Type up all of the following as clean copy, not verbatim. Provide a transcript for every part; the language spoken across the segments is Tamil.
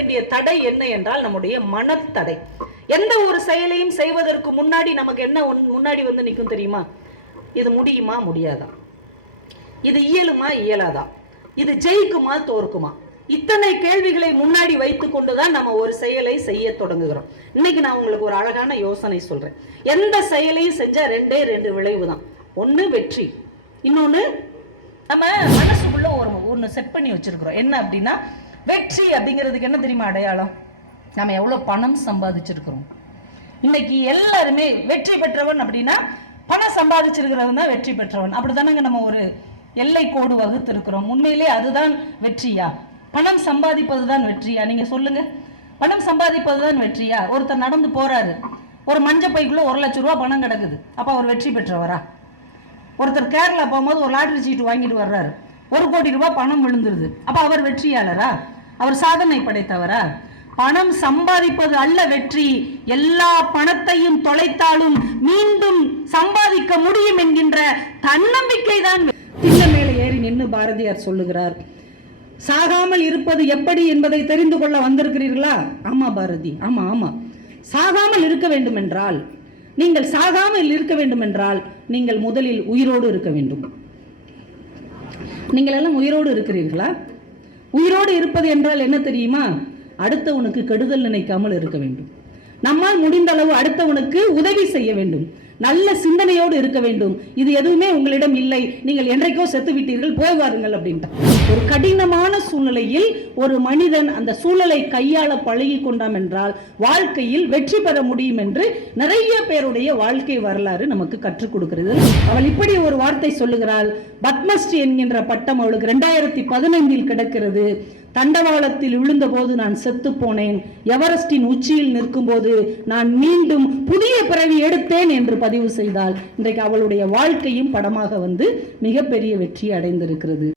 வேண்டிய தடை என்ன என்றால் நம்முடைய மனத்தடை. எந்த ஒரு செயலையும் செய்வதற்கு முன்னாடி நமக்கு என்ன முன்னாடி வந்து நிற்கும் தெரியுமா? இது முடியுமா முடியாதா, இது இயலுமா இயலாதா, இது ஜெயிக்குமா தோற்குமா, இத்தனை கேள்விகளை முன்னாடி வைத்துக் கொண்டுதான் நம்ம ஒரு செயலை செய்ய தொடங்குகிறோம். இன்னைக்கு நான் உங்களுக்கு ஒரு அழகான யோசனை சொல்றேன். எந்த செயலையும் செஞ்சா ரெண்டு விளைவு தான். ஒண்ணு வெற்றி, இன்னொன்னு நம்ம மனசுக்குள்ள ஒன்று செட் பண்ணி வச்சிருக்கிறோம். என்ன அப்படின்னா, வெற்றி அப்படிங்கிறதுக்கு என்ன தெரியுமா அடையாளம்? நம்ம எவ்வளவு பணம் சம்பாதிச்சிருக்கிறோம். இன்னைக்கு எல்லாருமே வெற்றி பெற்றவன் அப்படின்னா பணம் சம்பாதிச்சிருக்கிறவன் தான் வெற்றி பெற்றவன். அப்படித்தானங்க நம்ம ஒரு எல்லை கோடு வகுத்து இருக்கிறோம். உண்மையிலே அதுதான் வெற்றியா? பணம் சம்பாதிப்பது தான் வெற்றியா? நீங்க சொல்லுங்க. பணம் சம்பாதிப்பது தான் வெற்றியா? ஒருத்தர் நடந்து போறாரு, ஒரு மஞ்ச பைக்குள்ள 1 லட்சம் ரூபாய் பணம் கிடக்குது, அப்ப அவர் வெற்றி பெற்றவரா? ஒருத்தர் கேரளா போகும்போது ஒரு லாட்டரி சீட்டு வாங்கிட்டு வர்றாரு, 1 கோடி ரூபாய் பணம் விழுந்துருது, அப்ப அவர் வெற்றியாளரா? அவர் சாதனை படைத்தவரா? பணம் சம்பாதிப்பது அல்ல வெற்றி. எல்லா பணத்தையும் தொலைத்தாலும் மீண்டும் சம்பாதிக்க முடியும் என்கின்ற தன்னம்பிக்கை தான். திண்ண மேலே ஏறி நின்று பாரதியார் சொல்லுகிறார், சாகாமல் இருப்பது எப்படி என்பதை தெரிந்து கொள்ள வந்திருக்கிறீர்களா? ஆமா பாரதி, ஆமா ஆமா. சாகாமல் இருக்க வேண்டும் என்றால், நீங்கள் சாகாமல் இருக்க வேண்டும் என்றால் நீங்கள் முதலில் உயிரோடு இருக்க வேண்டும். நீங்கள் எல்லாம் உயிரோடு இருக்கிறீர்களா? உயிரோடு இருப்பது என்றால் என்ன தெரியுமா? அடுத்தவனுக்கு கெடுதல் நினைக்காமல் இருக்க வேண்டும். நம்மால் முடிந்த அளவு அடுத்தவனுக்கு உதவி செய்ய வேண்டும். நல்ல சிந்தனையோடு இருக்க வேண்டும். இது எதுவுமே உங்களிடம் இல்லை, நீங்கள் என்றைக்கோ செத்து விட்டீர்கள், போய் வாருங்கள் அப்படின்ட்டு. ஒரு கடினமான சூழ்நிலையில் ஒரு மனிதன் அந்த சூழலை கையாள பழகி கொண்டாம் என்றால் வாழ்க்கையில் வெற்றி பெற முடியும் என்று நிறைய பேருடைய வாழ்க்கை வரலாறு நமக்கு கற்றுக் கொடுக்கிறது. அவள் இப்படி ஒரு வார்த்தை சொல்லுகிறாள். பத்மஸ்ரீ என்கின்ற பட்டம் அவளுக்கு 2015 கிடைக்கிறது. தண்டவாளத்தில் விழுந்த போது நான் செத்து போனேன், எவரெஸ்டின் உச்சியில் நிற்கும் போது நான் மீண்டும் புதிய பிறவி எடுத்தேன் என்று பதிவு செய்தால் இன்றைக்கு அவளுடைய வாழ்க்கையும் படமாக வந்து மிகப்பெரிய வெற்றி அடைந்திருக்கிறது.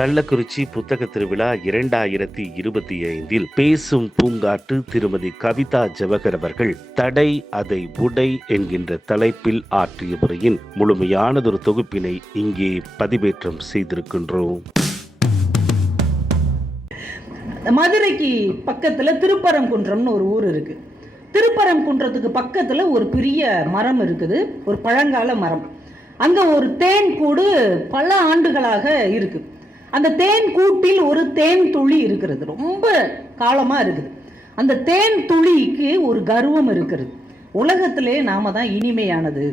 கள்ளக்குறிச்சி புத்தக திருவிழா 2025 பேசும் பூங்காற்று திருமதி கவிதா ஜவஹர் அவர்கள் தடை அதை உடை என்கின்ற தலைப்பில் ஆற்றிய உரையின் முழுமையானதொரு தொகுப்பினை இங்கே பதிவேற்றம் செய்திருக்கின்றோம். மதுரைக்கு பக்கத்துல திருப்பரங்குன்றம்னு ஒரு ஊர் இருக்கு. திருப்பரங்குன்றத்துக்கு பக்கத்துல ஒரு பெரிய மரம் இருக்குது, ஒரு பழங்கால மரம். அங்க ஒரு தேன் கூடு பல ஆண்டுகளாக இருக்கு. அந்த தேன் கூட்டில் ஒரு தேன் துளி இருக்கிறது, ரொம்ப காலமா இருக்குது. அந்த தேன் துளிக்கு ஒரு கர்வம் இருக்கிறது. உலகத்திலே நாம தான் இனிமையானது,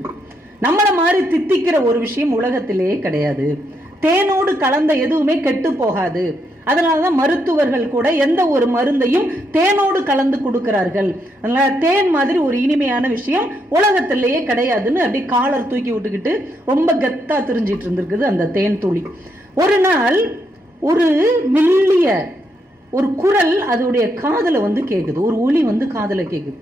நம்மள மாதிரி தித்திக்கிற ஒரு விஷயம் உலகத்திலே கிடையாது, தேனோடு கலந்த எதுவுமே கெட்டு போகாது. அதனாலதான் மருத்துவர்கள் கூட எந்த ஒரு மருந்தையும் தேனோடு கலந்து கொடுக்கிறார்கள். அதனால தேன் மாதிரி ஒரு இனிமையான விஷயம் உலகத்திலேயே கிடையாதுன்னு அப்படி காலர் தூக்கி விட்டுக்கிட்டு ரொம்ப கெத்தா தெரிஞ்சிட்டு இருந்திருக்குது அந்த தேன் துளி. ஒரு நாள் ஒரு மெல்லிய ஒரு குரல் அதோடைய காதல வந்து கேக்குது, ஒரு ஒலி வந்து காதல கேக்குது.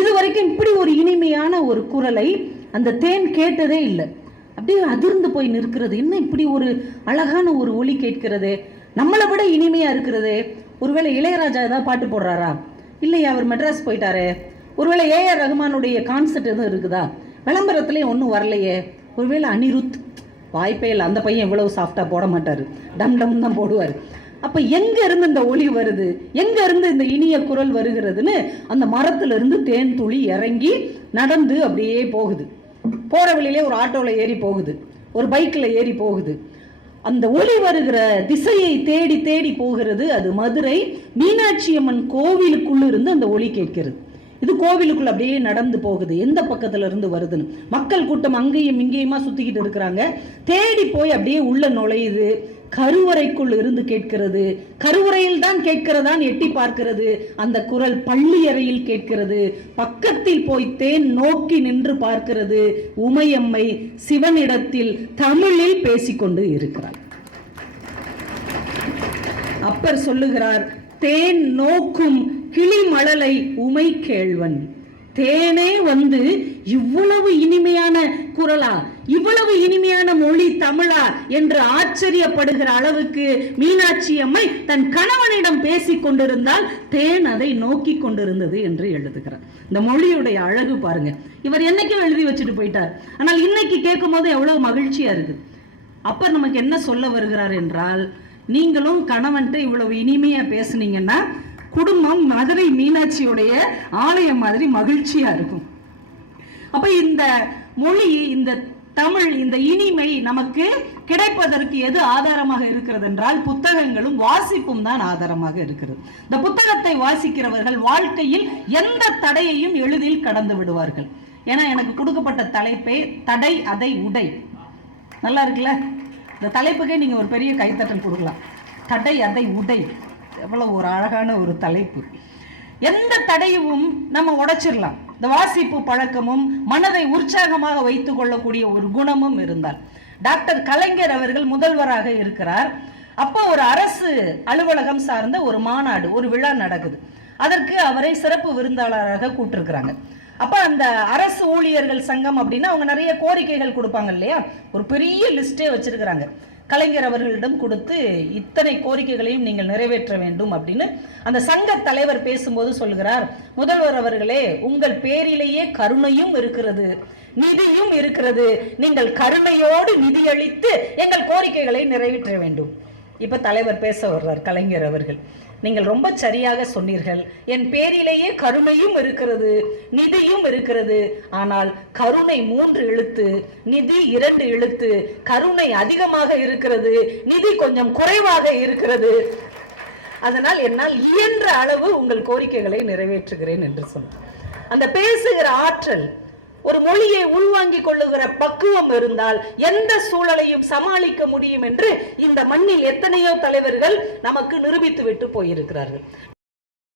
இது வரைக்கும் இப்படி ஒரு இனிமையான ஒரு குரலை அந்த தேன் கேட்டதே இல்லை. அப்படியே அதிர்ந்து போய் நிற்கிறது. என்ன இப்படி ஒரு அழகான ஒரு ஒலி கேட்கிறதே, நம்மளை விட இனிமையா இருக்கிறதே. ஒருவேளை இளையராஜா ஏதாவது பாட்டு போடுறாரா? இல்லையா, அவர் மெட்ராஸ் போயிட்டாரே. ஒருவேளை ஏஆர் ரஹ்மானுடைய கான்சர்ட் எதுவும் இருக்குதா? விளம்பரத்துலேயும் ஒன்றும் வரலையே. ஒருவேளை அனிருத்? வாய்ப்பே இல்லை, அந்த பையன் இவ்வளவு சாஃப்டா போட மாட்டாரு, டம் டம் தான் போடுவார். அப்ப எங்க இருந்து இந்த ஒலி வருது, எங்க இருந்து இந்த இனிய குரல் வருகிறதுன்னு அந்த மரத்துல இருந்து தேன் துளி இறங்கி நடந்து அப்படியே போகுது. போற வழியிலே ஒரு ஆட்டோல ஏறி போகுது, ஒரு பைக்ல ஏறி போகுது. அந்த ஒளி வருகிற திசையை தேடி தேடி போகிறது. அது மதுரை மீனாட்சி அம்மன் கோவிலுக்குள்ள இருந்து அந்த ஒளி கேட்கிறது. இது கோவிலுக்குள்ள அப்படியே நடந்து போகுது. எந்த பக்கத்துல இருந்து வருதுன்னு மக்கள் கூட்டம் அங்கேயும் இங்கேயுமா சுத்திக்கிட்டு இருக்கிறாங்க. தேடி போய் அப்படியே உள்ள நுழையுது. கருவறைக்குள் இருந்து கேட்கிறது. கருவறையில் தான் கேட்கிறதான் எட்டி பார்க்கிறது. அந்த குரல் பள்ளி அறையில் கேட்கிறது. பக்கத்தில் போய் தேன் நோக்கி நின்று பார்க்கிறது. உமையம்மை சிவனிடத்தில் தமிழில் பேசிக்கொண்டு இருக்கிறார். அப்பர் சொல்லுகிறார், தேன் நோக்கும் கிளி மழலை உமை கேள்வன். தேனே வந்து இவ்வளவு இனிமையான குரலா, இவ்வளவு இனிமையான மொழி தமிழா என்று ஆச்சரியப்படுகிற அளவுக்கு மீனாட்சி அம்மை தன் கணவனிடம் பேசிக் கொண்டிருந்தால் தேன் அதை நோக்கி கொண்டிருந்தது என்று எழுதுகிறார். இந்த மொழியுடைய அழகு பாருங்க. இவர் என்னைக்கும் எழுதி வச்சுட்டு போயிட்டார், ஆனால் இன்னைக்கு கேட்கும் போது எவ்வளவு மகிழ்ச்சியா இருக்கு. அப்ப நமக்கு என்ன சொல்ல வருகிறார் என்றால், நீங்களும் கணவன்ட்டு இவ்வளவு இனிமையா பேசுனீங்கன்னா குடும்பம் மதுரை மீனாட்சியுடைய ஆலயம் மாதிரி மகிழ்ச்சியா இருக்கும். அப்ப இந்த மொழி, இந்த தமிழ், இந்த இனிமை நமக்கு கிடைப்பதற்கு எது ஆதாரமாக இருக்கிறது என்றால் புத்தகங்களும் வாசிப்பும் தான் ஆதாரமாக இருக்கிறது. இந்த புத்தகத்தை வாசிக்கிறவர்கள் வாழ்க்கையில் எந்த தடையையும் எளிதில் கடந்து விடுவார்கள். ஏன்னா எனக்கு கொடுக்கப்பட்ட தலைப்பே தடை அதை உடை. நல்லா இருக்குல்ல? இந்த தலைப்புக்கே நீங்க ஒரு பெரிய கைத்தட்டல் கொடுக்கலாம். தடை அதை உடை, எவ்வளவு ஒரு அழகான ஒரு தலைப்பு. எந்த தடையும் நம்ம உடைச்சிடலாம். இந்த வாசிப்பு பழக்கமும் மனதை உற்சாகமாக வைத்துக் கொள்ளக்கூடிய ஒரு குணமும் இருந்தால். டாக்டர் கலைஞர் அவர்கள் முதல்வராக இருக்கிறார். அப்போ ஒரு அரசு அலுவலகம் சார்ந்த ஒரு மாநாடு, ஒரு விழா நடக்குது. அதற்கு அவரை சிறப்பு விருந்தாளராக கூட்டிருக்கிறாங்க. அப்ப அந்த அரசு ஊழியர்கள் சங்கம் அப்படின்னா அவங்க நிறைய கோரிக்கைகள் கொடுப்பாங்க இல்லையா, ஒரு பெரிய லிஸ்டே வச்சிருக்கிறாங்க. கலைஞர் அவர்களிடம் கொடுத்து இத்தனை கோரிக்கைகளையும் நீங்கள் நிறைவேற்ற வேண்டும் அப்படின்னு அந்த சங்க தலைவர் பேசும்போது சொல்கிறார், முதல்வர் அவர்களே, உங்கள் பேரிலேயே கருணையும் இருக்கிறது, நிதியும் இருக்கிறது. நீங்கள் கருணையோடு நிதியளித்து எங்கள் கோரிக்கைகளை நிறைவேற்ற வேண்டும். இப்ப தலைவர் பேச வர்றார் கலைஞர் அவர்கள். நீங்கள் ரொம்ப சரியாக சொன்னீர்கள். என் பேரிலேயே கருணையும் இருக்கிறது, நிதியும் இருக்கிறது. ஆனால் கருணை 3 எழுத்து, நிதி 2 எழுத்து. கருணை அதிகமாக இருக்கிறது, நிதி கொஞ்சம் குறைவாக இருக்கிறது. அதனால் என்னால் இயன்ற அளவு உங்கள் கோரிக்கைகளை நிறைவேற்றுகிறேன் என்று சொன்னார். அந்த பேசுகிற ஆற்றல், ஒரு மொழியை உள்வாங்கிக் கொள்ளுகிற பக்குவம் இருந்தால் எந்த சூழலையும் சமாளிக்க முடியும் என்று இந்த மண்ணில் எத்தனையோ தலைவர்கள் நமக்கு நிரூபித்து விட்டு போயிருக்கிறார்கள்.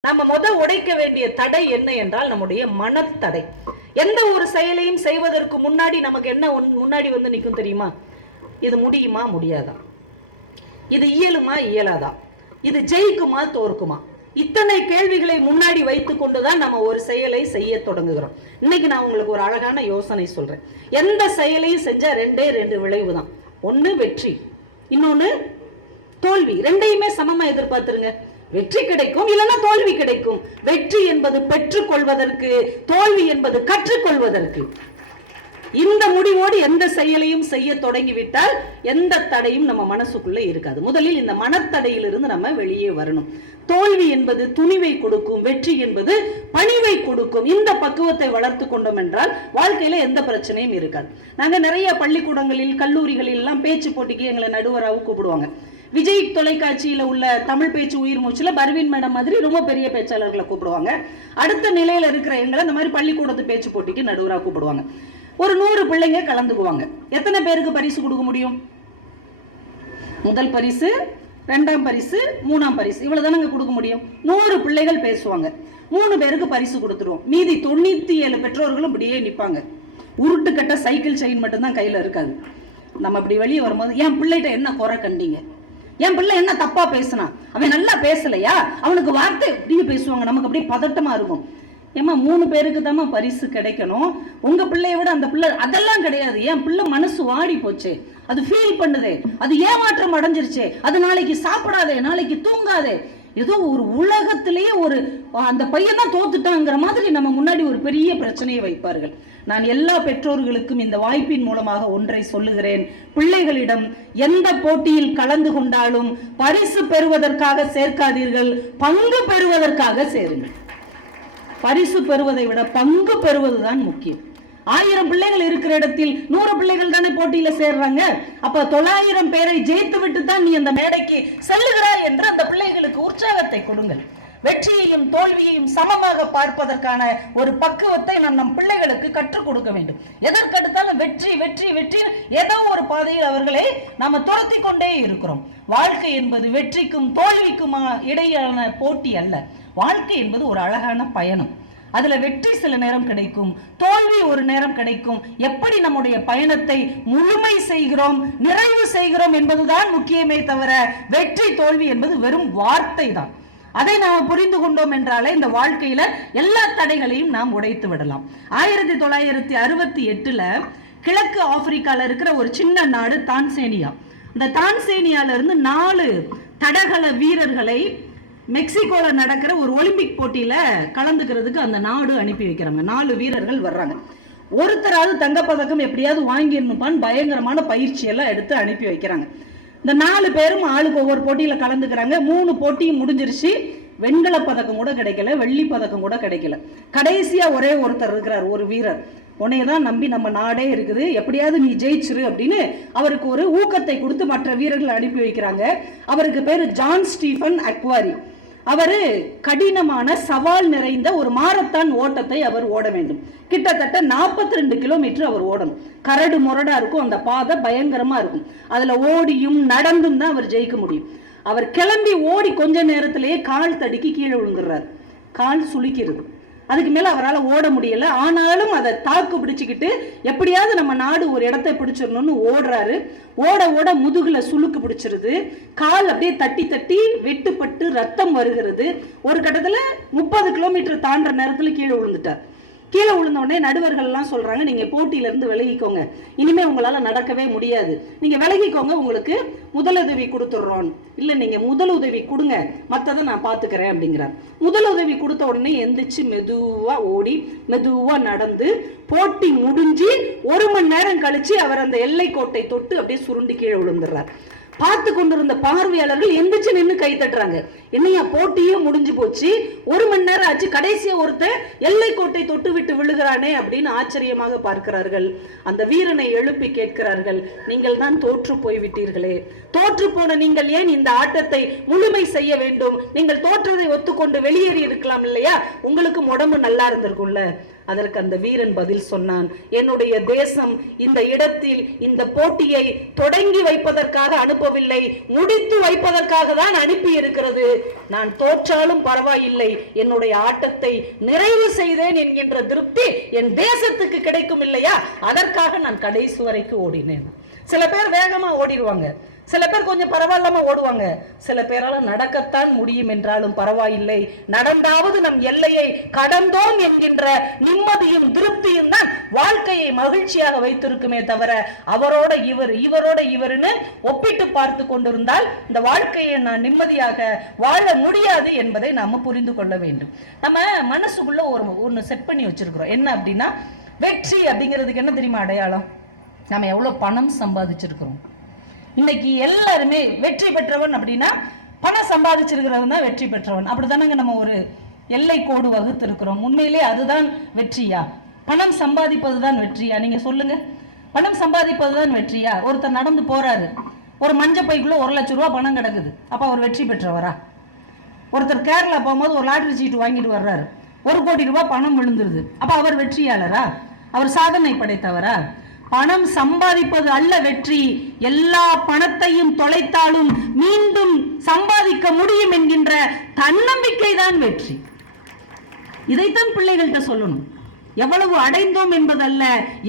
நம்ம உடைக்க வேண்டிய தடை என்ன என்றால் நம்முடைய மனத்தடை. எந்த ஒரு செயலையும் செய்வதற்கு முன்னாடி நமக்கு என்ன முன்னாடி வந்து நிற்கும் தெரியுமா? இது முடியுமா, முடியாதா? இது இயலுமா, இயலாதா? இது ஜெயிக்குமா, தோற்குமா? இத்தனை கேள்விகளை முன்னாடி வைத்துக் கொண்டுதான் நம்ம ஒரு செயலை செய்ய தொடங்குகிறோம். இன்னைக்கு நான் உங்களுக்கு ஒரு அழகான யோசனை சொல்றேன். எந்த செயலையும் செஞ்சா 2 விளைவு தான். ஒண்ணு வெற்றி, இன்னொன்னு தோல்வி. ரெண்டையுமே சமமா எதிர்பார்த்துருங்க. வெற்றி கிடைக்கும், இல்லைன்னா தோல்வி கிடைக்கும். வெற்றி என்பது பெற்றுக் கொள்வதற்கு, தோல்வி என்பது கற்றுக்கொள்வதற்கு. இந்த முடிவோடு எந்த செயலையும் செய்ய தொடங்கிவிட்டால் எந்த தடையும் நம்ம மனசுக்குள்ள இருக்காது. முதலில் இந்த மனத்தடையிலிருந்து நம்ம வெளியே வரணும். தோல்வி என்பது துணிவை கொடுக்கும், வெற்றி என்பது பணிவை கொடுக்கும். இந்த பக்குவத்தை வளர்த்து கொண்டோம் என்றால் வாழ்க்கையில எந்த பிரச்சனையும் இருக்காது. நாங்க நிறைய பள்ளிக்கூடங்களில், கல்லூரிகளில் எல்லாம் பேச்சு போட்டிக்கு எங்களை நடுவராக கூப்பிடுவாங்க. விஜய் தொலைக்காட்சியில உள்ள தமிழ் பேச்சு உயிர் மூச்சுல பர்வீன் மேடம் மாதிரி ரொம்ப பெரிய பேச்சாளர்களை கூப்பிடுவாங்க. அடுத்த நிலையில இருக்கிற எங்களை இந்த மாதிரி பள்ளிக்கூடத்து பேச்சு போட்டிக்கு நடுவராக கூப்பிடுவாங்க. ஒரு 100 பிள்ளைங்க கலந்துக்குவாங்க. எத்தனை பேருக்கு பரிசு கொடுக்க முடியும்? முதல் பரிசு, 2ஆம் பரிசு, 3ஆம் பரிசு, இவ்வளவுதானங்க கொடுக்க முடியும். 100 பிள்ளைகள் பேசுவாங்க, 3 பேருக்கு பரிசு கொடுத்துருவோம். மீதி 97 பெற்றோர்களும் இப்படியே நிற்பாங்க. உருட்டுக்கட்ட சைக்கிள் செயின் மட்டும்தான் கையில இருக்காது. நம்ம இப்படி வெளியே வரும்போது, என் பிள்ளைகிட்ட என்ன குறை கண்டீங்க? என் பிள்ளை என்ன தப்பா பேசினா? அவன் நல்லா பேசலையா? அவனுக்கு வார்த்தை இப்படியே பேசுவாங்க. நமக்கு அப்படியே பதட்டமா இருக்கும். ஏமா 3 பேருக்கு தாம்மா பரிசு கிடைக்கணும், உங்க பிள்ளைய விட அந்த பிள்ளை. அதெல்லாம் கிடையாது. என் பிள்ளை மனசு வாடி போச்சு, அது ஃபீல் பண்ணுதே, அது ஏமாற்றம் அடைஞ்சிருச்சே, அது நாளைக்கு சாப்பிடாதே, நாளைக்கு தூங்காதே. ஏதோ ஒரு உலகத்திலேயே ஒரு அந்த பையன் தான் தோத்துட்டாங்கிற மாதிரி நம்ம முன்னாடி ஒரு பெரிய பிரச்சனையை வைப்பார்கள். நான் எல்லா பெற்றோர்களுக்கும் இந்த வாய்ப்பின் மூலமாக ஒன்றை சொல்லுகிறேன். பிள்ளைகளிடம் எந்த போட்டியில் கலந்து கொண்டாலும் பரிசு பெறுவதற்காக சேர்க்காதீர்கள், பங்கு பெறுவதற்காக சேருங்கள். பரிசு பெறுவதை விட பங்கு பெறுவதுதான் முக்கியம். 1000 பிள்ளைகள் இருக்கிற இடத்தில் 100 பிள்ளைகள் தானே போட்டியில சேர்றாங்க. அப்ப 900 பேரை ஜெயித்து விட்டு தான் நீ அந்த மேடைக்கு செல்லுகிறாய் என்று அந்த பிள்ளைகளுக்கு உற்சாகத்தை கொடுங்கள். வெற்றியையும் தோல்வியையும் சமமாக பார்ப்பதற்கான ஒரு பக்குவத்தை நம் பிள்ளைகளுக்கு கற்றுக் கொடுக்க வேண்டும். எதற்கெடுத்தாலும் வெற்றி வெற்றி வெற்றி ஏதோ ஒரு பாதையில் அவர்களை நாம துரத்தி கொண்டே இருக்கிறோம். வாழ்க்கை என்பது வெற்றிக்கும் தோல்விக்குமா இடையிலான போட்டி அல்ல. வாழ்க்கை என்பது ஒரு அழகான பயணம். அதுல வெற்றி சில நேரம் கிடைக்கும், தோல்வி ஒரு நேரம் கிடைக்கும். எப்படி நம்முடைய பயணத்தை முழுமை செய்கிறோம், நிறைவு செய்கிறோம் என்பதுதான் முக்கியமே தவிர வெற்றி தோல்வி என்பது வெறும் வார்த்தை தான். அதை நாம் புரிந்து கொண்டோம் என்றாலே இந்த வாழ்க்கையில எல்லா தடைகளையும் நாம் உடைத்து விடலாம். 1968 கிழக்கு ஆப்பிரிக்கால இருக்கிற ஒரு சின்ன நாடு தான்சேனியா. இந்த தான்சேனியால இருந்து 4 தடகள வீரர்களை மெக்சிகோல நடக்கிற ஒரு ஒலிம்பிக் போட்டியில கலந்துக்கிறதுக்கு அந்த நாடு அனுப்பி வைக்கிறாங்க. 4 வீரர்கள் வர்றாங்க. ஒருத்தராவது தங்கப்பதக்கம் எப்படியாவது வாங்கிடணுப்பான்னு பயங்கரமான பயிற்சி எல்லாம் எடுத்து அனுப்பி வைக்கிறாங்க. இந்த 4 பேரும் ஆளுக்கு ஒவ்வொரு போட்டியில் கலந்துக்கிறாங்க. 3 போட்டியும் முடிஞ்சிருச்சு. வெண்கல பதக்கம் கூட கிடைக்கல, வெள்ளி பதக்கம் கூட கிடைக்கல. கடைசியா ஒரே ஒருத்தர் இருக்கிறார், ஒரு வீரர். உன்னையதான் நம்பி நம்ம நாடே இருக்குது, எப்படியாவது நீ ஜெயிச்சிரு அப்படின்னு அவருக்கு ஒரு ஊக்கத்தை கொடுத்து மற்ற வீரர்கள் அனுப்பி வைக்கிறாங்க. அவருக்கு பேரு ஜான் ஸ்டீஃபன் அக்வாரி. அவர் கடினமான சவால் நிறைந்த ஒரு மாரத்தான் ஓட்டத்தை அவர் ஓட வேண்டும். கிட்டத்தட்ட 42 கிலோமீட்டர் அவர் ஓடணும். கரடு முரடா இருக்கும், அந்த பாதை பயங்கரமா இருக்கும். அதுல ஓடியும் நடந்தும் தான் அவர் ஜெயிக்க முடியும். அவர் கிளம்பி ஓடி கொஞ்ச நேரத்திலேயே கால் தடுக்கி கீழே விழுந்துடுறார். கால் சுளிக்கிறது. அதுக்கு மேல அவரால் ஓட முடியல. ஆனாலும் அதை தாக்கு பிடிச்சுக்கிட்டு எப்படியாவது நம்ம நாடு ஒரு இடத்தை பிடிச்சிடணும்னு ஓடுறாரு. ஓட ஓட முதுகுல சுளுக்கு பிடிச்சிருது. கால் அப்படியே தட்டி தட்டி வெட்டுப்பட்டு ரத்தம் வருகிறது. ஒரு கட்டத்துல 30 கிலோமீட்டர் தாண்டுற நேரத்துல கீழே விழுந்துட்டார். கீழே விழுந்த உடனே நடுவர்கள் எல்லாம் சொல்றாங்க, நீங்க போட்டியில இருந்து விலகிக்கோங்க, இனிமே உங்களால நடக்கவே முடியாது, நீங்க விலகிக்கோங்க, உங்களுக்கு முதலுதவி கொடுத்துடுறோம். இல்ல நீங்க முதலுதவி கொடுங்க, மற்றதை நான் பாத்துக்கிறேன் அப்படிங்கிறார். முதலுதவி கொடுத்த உடனே எந்திரிச்சு மெதுவா ஓடி மெதுவா நடந்து போட்டி முடிஞ்சு 1 மணி நேரம் கழிச்சு அவர் அந்த எல்லை கோட்டை தொட்டு அப்படியே சுருண்டு கீழே விழுந்துடுறார். பார்த்து கொண்டிருந்த பார்வையாளர்கள் எந்திரிச்சு நின்று கை தட்டுறாங்க. என்னையா போட்டியே முடிஞ்சு போச்சு, 1 மணி நேரம் ஆச்சு, கடைசியா ஒருத்தர் எல்லை கோட்டை தொட்டு விட்டு விழுகிறானே அப்படின்னு ஆச்சரியமாக பார்க்கிறார்கள். அந்த வீரனை எழுப்பி கேட்கிறார்கள், நீங்கள் தான் தோற்று போய்விட்டீர்களே, தோற்று போன நீங்கள் ஏன் இந்த ஆட்டத்தை முழுமை செய்ய வேண்டும்? நீங்கள் தோற்றதை ஒத்துக்கொண்டு வெளியேறி இருக்கலாம் இல்லையா? உங்களுக்கு உடம்பு நல்லா இருந்திருக்கும்ல. அதற்கு அந்த வீரன் பதில் சொன்னான், என்னுடைய தேசம் இந்த இடத்தில் இந்த போட்டியை தொடங்கி வைப்பதற்காக அனுப்பவில்லை, முடித்து வைப்பதற்காக தான் அனுப்பி இருக்கிறது. நான் தோற்றாலும் பரவாயில்லை, என்னுடைய ஆட்டத்தை நிறைவு செய்தேன் என்கின்ற திருப்தி என் தேசத்துக்கு கிடைக்கும் இல்லையா, அதற்காக நான் கடைசி வரைக்கும் ஓடினேன். சில பேர் வேகமா ஓடிடுவாங்க, சில பேர் கொஞ்சம் பரவாயில்லாம ஓடுவாங்க, சில பேரால நடக்கத்தான் முடியும் என்றாலும் பரவாயில்லை, நடந்தாவது நம் எல்லையை கடந்தோம் என்கின்ற நிம்மதியும் திருப்தியும் தான் வாழ்க்கையை மகிழ்ச்சியாக வைத்திருக்குமே தவிர அவரோட இவர் இவரோட இவருன்னு ஒப்பிட்டு பார்த்து கொண்டிருந்தால் இந்த வாழ்க்கையை நான் நிம்மதியாக வாழ முடியாது என்பதை நாம புரிந்து கொள்ள வேண்டும். நம்ம மனசுக்குள்ள ஒன்று செட் பண்ணி வச்சிருக்கிறோம். என்ன அப்படின்னா, வெற்றி அப்படிங்கிறதுக்கு என்ன தெரியுமா அடையாளம்? நம்ம எவ்வளவு பணம் சம்பாதிச்சிருக்கிறோம். இன்னைக்கு எல்லாருமே வெற்றி பெற்றவன் அப்படின்னா பணம் சம்பாதிச்சிருக்கிறவன் தான் வெற்றி பெற்றவன், அப்படித்தானங்க நம்ம ஒரு எல்லை கோடு வகுத்து இருக்கிறோம். உண்மையிலே அதுதான் வெற்றியா? பணம் சம்பாதிப்பது தான் வெற்றியா? நீங்க சொல்லுங்க, பணம் சம்பாதிப்பது தான் வெற்றியா? ஒருத்தர் நடந்து போறாரு, ஒரு மஞ்ச பைக்குள்ள 1 லட்சம் ரூபாய் பணம் கிடக்குது, அப்ப அவர் வெற்றி பெற்றவரா? ஒருத்தர் கேரளா போகும்போது ஒரு லாட்டரி சீட்டு வாங்கிட்டு வர்றாரு, 1 கோடி ரூபாய் பணம் விழுந்துருது, அப்ப அவர் வெற்றியாளரா? அவர் சாதனை படைத்தவரா? பணம் சம்பாதிப்பது அல்ல வெற்றி, எல்லா பணத்தையும் தொலைத்தாலும் மீண்டும் சம்பாதிக்க முடியும் என்கின்ற தன்னம்பிக்கை தான் வெற்றி. இதைத்தான் பிள்ளைகள்கிட்ட சொல்லணும். எவ்வளவு அடைந்தோம் என்பதல்ல,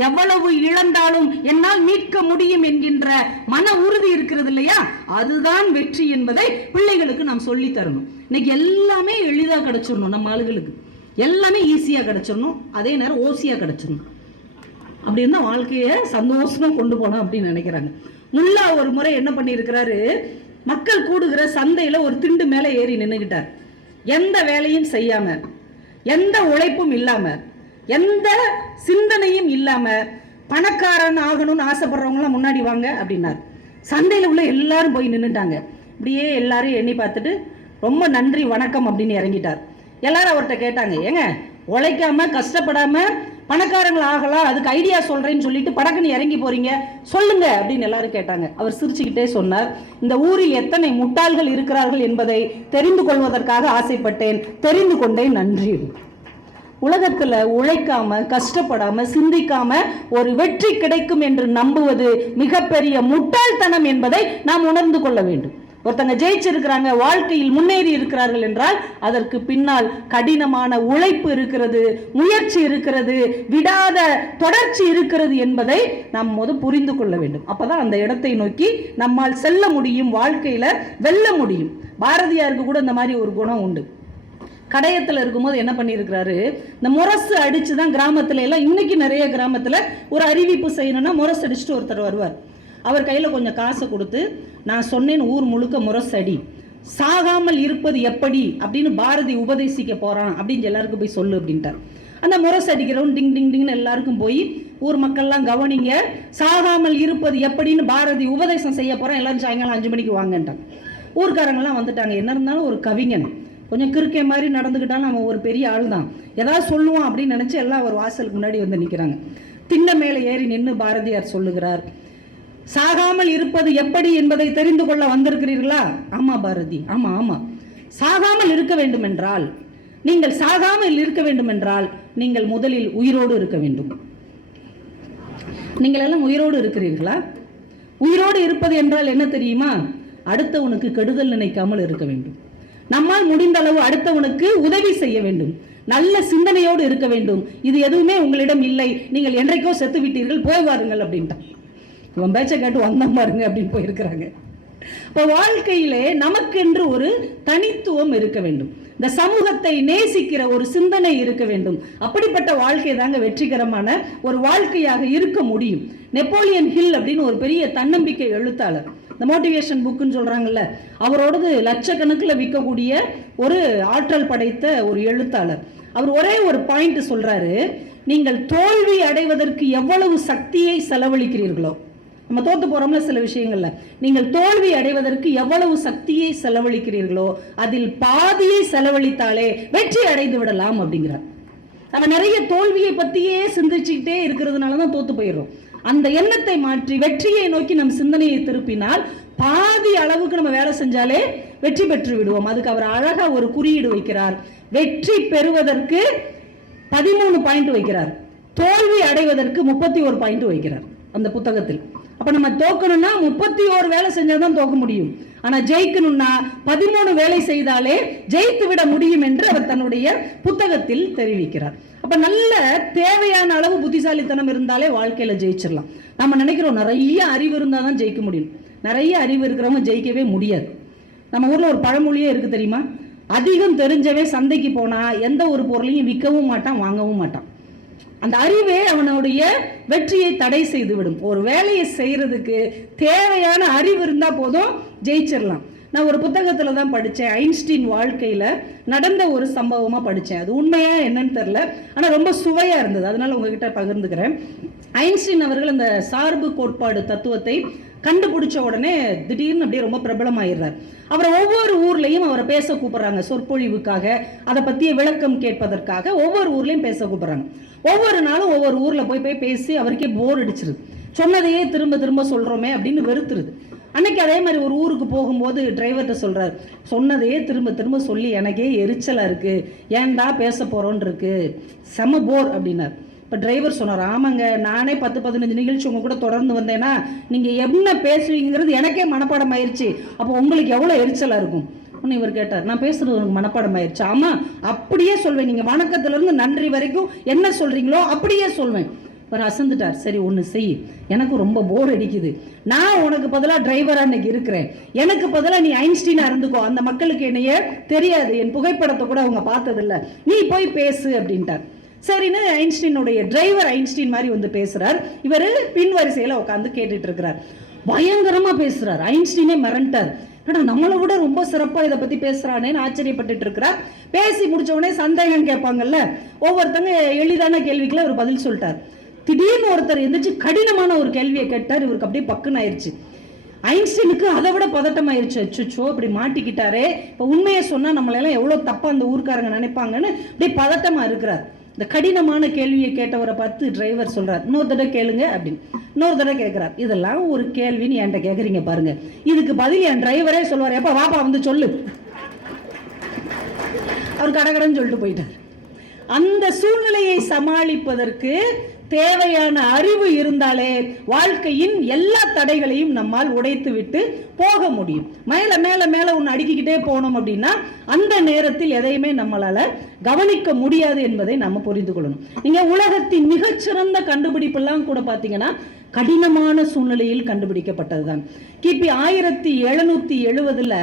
எவ்வளவு இழந்தாலும் என்னால் மீட்க முடியும் என்கின்ற மன உறுதி இருக்கிறது இல்லையா, அதுதான் வெற்றி என்பதை பிள்ளைகளுக்கு நாம் சொல்லி தரணும். இன்னைக்கு எல்லாமே எளிதாக கிடைச்சிடணும், நம்ம ஆளுகளுக்கு எல்லாமே ஈஸியா கிடைச்சிடணும், அதே நேரம் ஓசியா கிடைச்சிடணும். அப்படி இருந்தா வாழ்க்கையை சந்தோஷமா கொண்டு போனோம் அப்படின்னு நினைக்கிறாங்க. முல்லா ஒரு முறை என்ன பண்ணியிருக்கிறாரு, மக்கள் கூடுகிற சந்தையில ஒரு திண்டு மேல ஏறி நின்றுகிட்டார். எந்த வேலையும் செய்யாம, எந்த உழைப்பும் இல்லாம, எந்த சிந்தனையும் இல்லாம, பணக்காரன் ஆகணும்னு ஆசைப்படுறவங்களாம் முன்னாடி வாங்க அப்படின்னார். சந்தையில உள்ள எல்லாரும் போய் நின்றுட்டாங்க. இப்படியே எல்லாரையும் எண்ணி பார்த்துட்டு ரொம்ப நன்றி வணக்கம் அப்படின்னு இறங்கிட்டார். எல்லாரும் அவர்கிட்ட கேட்டாங்க, ஏங்க உழைக்காம கஷ்டப்படாம பணக்காரங்கள் ஆகலாம், அதுக்கு ஐடியா சொல்றேன்னு சொல்லிட்டு படக்குன்னு இறங்கி போறீங்க, சொல்லுங்க அப்படின்னு எல்லாரும் கேட்டாங்க. அவர் சிரிச்சுக்கிட்டே சொன்னார், இந்த ஊரில் எத்தனை முட்டாள்கள் இருக்கிறார்கள் என்பதை தெரிந்து கொள்வதற்காக ஆசைப்பட்டேன், தெரிந்து கொண்டேன், நன்றி. உலகத்துல உழைக்காம கஷ்டப்படாம சிந்திக்காம ஒரு வெற்றி கிடைக்கும் என்று நம்புவது மிகப்பெரிய முட்டாள்தனம் என்பதை நாம் உணர்ந்து கொள்ள வேண்டும். ஒருத்தங்க ஜெயிச்சிருக்கிறாங்க, வாழ்க்கையில் முன்னேறி இருக்கிறார்கள் என்றால் அதற்கு பின்னால் கடினமான உழைப்பு இருக்கிறது, முயற்சி இருக்கிறது, விடாத தொடர்ச்சி இருக்கிறது என்பதை நாம் புரிந்து கொள்ள வேண்டும். அப்பதான் அந்த இடத்தை நோக்கி நம்மால் செல்ல முடியும், வாழ்க்கையில வெல்ல முடியும். பாரதியாருக்கு கூட இந்த மாதிரி ஒரு குணம் உண்டு. கடையத்தில் இருக்கும்போது என்ன பண்ணியிருக்கிறாரு, இந்த முரசு அடிச்சுதான் கிராமத்துல எல்லாம், இன்னைக்கு நிறைய கிராமத்துல ஒரு அறிவிப்பு செய்யணும்னா முரசு அடிச்சுட்டு ஒருத்தர் வருவார். அவர் கையில் கொஞ்சம் காசை கொடுத்து, நான் சொன்னேன் ஊர் முழுக்க முரசடி, சாகாமல் இருப்பது எப்படி அப்படின்னு பாரதி உபதேசிக்க போறான் அப்படின்னு எல்லாருக்கும் போய் சொல்லு அப்படின்ட்டார். அந்த முரசு அடிக்கிறவன் டிங் டிங் டிங்னு எல்லாருக்கும் போய் ஊர் மக்கள்லாம் கவனிங்க, சாகாமல் இருப்பது எப்படின்னு பாரதி உபதேசம் செய்ய போகிறேன், எல்லாரும் சாயங்காலம் 5 மணிக்கு வாங்கன்ட்டாங்க. ஊர்க்காரங்கெல்லாம் வந்துட்டாங்க. என்ன இருந்தாலும் ஒரு கவிஞன், கொஞ்சம் கிறுக்கே மாதிரி நடந்துக்கிட்டாலும் நம்ம ஒரு பெரிய ஆள் தான், ஏதாவது சொல்லுவான் அப்படின்னு நினச்சி எல்லாம் ஒரு வாசலுக்கு முன்னாடி வந்து நிற்கிறாங்க. திண்ணை மேலே ஏறி நின்று பாரதியார் சொல்லுகிறார், சாகாமல் இருப்பது எப்படி என்பதை தெரிந்து கொள்ள வந்திருக்கிறீர்களா? ஆமா பாரதி, ஆமா ஆமா. சாகாமல் இருக்க வேண்டும் என்றால், நீங்கள் சாகாமல் இருக்க வேண்டும் என்றால் நீங்கள் முதலில் உயிரோடு இருக்க வேண்டும். நீங்கள் எல்லாம் உயிரோடு இருக்கிறீர்களா? உயிரோடு இருப்பது என்றால் என்ன தெரியுமா? அடுத்தவனுக்கு கெடுதல் நினைக்காமல் இருக்க வேண்டும். நம்மால் முடிந்த அளவு அடுத்தவனுக்கு உதவி செய்ய வேண்டும். நல்ல சிந்தனையோடு இருக்க வேண்டும். இது எதுவுமே உங்களிடம் இல்லை, நீங்கள் என்றைக்கோ செத்து விட்டீர்கள், போய் வாருங்கள் அப்படின்ட்டான். இவன் பேச்சை கேட்டு வந்தோம் பாருங்க அப்படின்னு போயிருக்கிறாங்க. இப்போ வாழ்க்கையிலே நமக்கென்று ஒரு தனித்துவம் இருக்க வேண்டும். இந்த சமூகத்தை நேசிக்கிற ஒரு சிந்தனை இருக்க வேண்டும். அப்படிப்பட்ட வாழ்க்கை தாங்க வெற்றிகரமான ஒரு வாழ்க்கையாக இருக்க முடியும். நெப்போலியன் ஹில் அப்படின்னு ஒரு பெரிய தன்னம்பிக்கை எழுத்தாளர், இந்த மோட்டிவேஷன் புக்குன்னு சொல்றாங்கல்ல, அவரோடது லட்சக்கணக்கில் விற்கக்கூடிய ஒரு ஆற்றல் படைத்த ஒரு எழுத்தாளர். அவர் ஒரே ஒரு பாயிண்ட் சொல்றாரு, நீங்கள் தோல்வி அடைவதற்கு எவ்வளவு சக்தியை செலவழிக்கிறீர்களோ, நம்ம தோத்து போறோம்ல சில விஷயங்கள்ல, நீங்கள் தோல்வி அடைவதற்கு எவ்வளவு சக்தியை செலவழிக்கிறீர்களோ அதில் பாதியை செலவழித்தாலே வெற்றி அடைந்து விடலாம் அப்படிங்கிறார். நம்ம நிறைய தோல்வியை பத்தியே சிந்திச்சுக்கிட்டே இருக்கிறதுனால தான் தோத்து போயிடுறோம். அந்த எண்ணத்தை மாற்றி வெற்றியை நோக்கி நம் சிந்தனையை திருப்பினால் பாதி அளவுக்கு நம்ம வேலை செஞ்சாலே வெற்றி பெற்று விடுவோம். அதுக்கு அவர் அழகா ஒரு குறியீடு வைக்கிறார். வெற்றி பெறுவதற்கு 13 பாயிண்ட் வைக்கிறார், தோல்வி அடைவதற்கு 31 பாயிண்ட் வைக்கிறார் அந்த புத்தகத்தில். அப்ப நம்ம தோக்கணும்னா 31 வேலை செஞ்சாதான் தோக்க முடியும். ஆனா ஜெயிக்கணும்னா 13 வேலை செய்தாலே ஜெயித்து விட முடியும் என்று அவர் தன்னுடைய புத்தகத்தில் தெரிவிக்கிறார். அப்ப நல்ல தேவையான அளவு புத்திசாலித்தனம் இருந்தாலே வாழ்க்கையில ஜெயிச்சிடலாம். நம்ம நினைக்கிறோம் நிறைய அறிவு இருந்தா தான் ஜெயிக்க முடியும். நிறைய அறிவு இருக்கிறவங்க ஜெயிக்கவே முடியாது. நம்ம ஊர்ல ஒரு பழமொழியே இருக்கு தெரியுமா? அதிகம் தெரிஞ்சவே சந்தைக்கு போனா எந்த ஒரு பொருளையும் விற்கவும் மாட்டான், வாங்கவும் மாட்டான். அந்த அறிவே அவனுடைய வெற்றியை தடை செய்து விடும். ஒரு வேலையை செய்யறதுக்கு தேவையான அறிவு இருந்தா போதும், ஜெயிச்சிடலாம். நான் ஒரு புத்தகத்துல தான் படித்தேன், ஐன்ஸ்டீன் வாழ்க்கையில நடந்த ஒரு சம்பவமா படித்தேன். அது உண்மையா என்னன்னு தெரியல, ஆனா ரொம்ப சுவையா இருந்தது, அதனால உங்ககிட்ட பகிர்ந்துக்கிறேன். ஐன்ஸ்டீன் அவர்கள் அந்த சார்பு கோட்பாடு தத்துவத்தை கண்டுபிடிச்ச உடனே திடீர்னு அப்படியே ரொம்ப பிரபலமாயிடுறார். அவரை ஒவ்வொரு ஊர்லயும் அவரை பேச கூப்பிடுறாங்க, சொற்பொழிவுக்காக, அதை பத்திய விளக்கம் கேட்பதற்காக ஒவ்வொரு ஊர்லயும் பேச கூப்பிடுறாங்க. ஒவ்வொரு நாளும் ஒவ்வொரு ஊர்ல போய் பேசி அவருக்கே போர் அடிச்சிருது. சொன்னதையே திரும்ப திரும்ப சொல்றோமே அப்படின்னு வெறுத்துருது. அன்னைக்கு அதே மாதிரி ஒரு ஊருக்கு போகும்போது டிரைவர்கிட்ட சொல்றாரு, சொன்னதையே திரும்ப திரும்ப சொல்லி எனக்கே எரிச்சலா இருக்கு, ஏன்டா பேச போறோன்னு இருக்கு, செம போர் அப்படின்னார். இப்போ டிரைவர் சொன்னார், ஆமாங்க, நானே 10-15 நிகழ்ச்சி உங்க கூட தொடர்ந்து வந்தேன்னா நீங்க என்ன பேசுவீங்கிறது எனக்கே மனப்பாடம் ஆயிடுச்சு, அப்போ உங்களுக்கு எவ்வளோ எரிச்சலா இருக்கும். இவர் கேட்டார், நான் பேசுறது உனக்கு மனப்பாடம் ஆயிடுச்சு? ஆமா, அப்படியே சொல்வேன், நீங்க வணக்கத்துல இருந்து நன்றி வரைக்கும் என்ன சொல்றீங்களோ அப்படியே சொல்வேன். இவர் அசந்துட்டார். சரி ஒன்று செய், எனக்கு ரொம்ப போர் அடிக்குது, நான் உனக்கு பதிலாக டிரைவரா இன்னைக்கு இருக்கிறேன், எனக்கு பதிலாக நீ ஐன்ஸ்டீனா இருந்துக்கோ, அந்த மக்களுக்கு என்னைய தெரியாது, என் புகைப்படத்தை கூட அவங்க பார்த்ததில்ல, நீ போய் பேசு அப்படின்ட்டார். சரின்னு ஐன்ஸ்டீனுடைய டிரைவர் ஐன்ஸ்டீன் மாதிரி வந்து பேசுறார். இவர் பின் வரிசையில உட்காந்து கேட்டுட்டு இருக்கிறார். பயங்கரமா பேசுறார். ஐன்ஸ்டீனே மிரண்டார். நம்மளை விட ரொம்ப சிறப்பா இதை பத்தி பேசுறானேன்னு ஆச்சரியப்பட்டு இருக்கிறார். பேசி முடிச்ச உடனே சந்தேகம் கேட்பாங்கல்ல, ஒவ்வொருத்தங்க எளிதான கேள்விக்குள்ள ஒரு பதில் சொல்லிட்டார். திடீர்னு ஒருத்தர் எந்திரிச்சு கடினமான ஒரு கேள்வியை கேட்டார். இவருக்கு அப்படியே பக்குன்னு ஆயிடுச்சு. ஐன்ஸ்டீனுக்கு அதை விட பதட்டம் ஆயிடுச்சு. அச்சோ, இப்படி மாட்டிக்கிட்டாரே, இப்ப உண்மையை சொன்னா நம்மளெல்லாம் எவ்வளவு தப்பா அந்த ஊர்க்காரங்க நினைப்பாங்கன்னு அப்படியே பதட்டமா இருக்கிறார். இந்த கடினமான கேள்வியை கேட்டவரை பார்த்து டிரைவர் சொல்றார், இன்னொரு தடவை கேளுங்க அப்படின்னு. இன்னொரு தடவை கேட்கிறார். இதெல்லாம் ஒரு கேள்வின்னு என்கிட்ட கேட்குறீங்க பாருங்க, இதுக்கு பதில் என் டிரைவரே சொல்லுவார், எப்ப வாப்பா வந்து சொல்லு. அவர் கடகடன்னு சொல்லிட்டு போயிட்டார். அந்த சூழ்நிலையை சமாளிப்பதற்கு தேவையான அறிவு இருந்தாலே வாழ்க்கையின் எல்லா தடைகளையும் நம்மால் உடைத்து விட்டு போக முடியும். மேல மேல மேல ஒன்று அடுக்கிக்கிட்டே போனோம் அப்படின்னா அந்த நேரத்தில் எதையுமே நம்மளால கவனிக்க முடியாது என்பதை நம்ம புரிந்து கொள்ளணும். நீங்க உலகத்தின் மிகச்சிறந்த கண்டுபிடிப்பெல்லாம் கூட பாத்தீங்கன்னா கடினமான சூழ்நிலையில் கண்டுபிடிக்கப்பட்டதுதான். கிபி 1770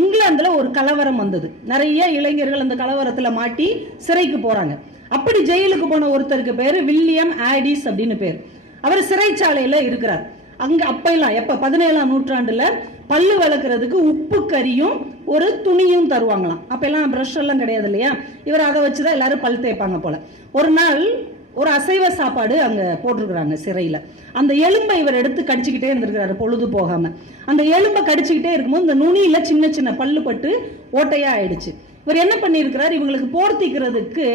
இங்கிலாந்துல ஒரு கலவரம் வந்தது. நிறைய இளைஞர்கள் அந்த கலவரத்துல மாட்டி சிறைக்கு போறாங்க. அப்படி ஜெயிலுக்கு போன ஒருத்தருக்கு பேரு வில்லியம் ஆடிஸ் அப்படின்னு பேர். அவர் சிறைச்சாலையில இருக்கிறார். அங்க அப்பெல்லாம் எப்ப 17ஆம் நூற்றாண்டுல பல்லு வளர்க்கறதுக்கு உப்பு கரியும் ஒரு துணியும் தருவாங்களாம். அப்பெல்லாம் ப்ரஷ் எல்லாம் கிடையாது இல்லையா, இவர் அதை வச்சுதான் எல்லாரும் பல் தேய்ப்பாங்க போல. ஒரு நாள் ஒரு அசைவ சாப்பாடு அங்க போட்டிருக்கிறாங்க சிறையில. அந்த எலும்பை இவர் எடுத்து கடிச்சுக்கிட்டே இருந்திருக்கிறாரு பொழுது போகாம. அந்த எலும்பை கடிச்சுக்கிட்டே இருக்கும்போது இந்த நுனியில சின்ன சின்ன பல்லு பட்டு ஓட்டையா ஆயிடுச்சு. இவர் என்ன பண்ணியிருக்கிறார், இவங்களுக்கு போர்த்திக்கிறதுக்கு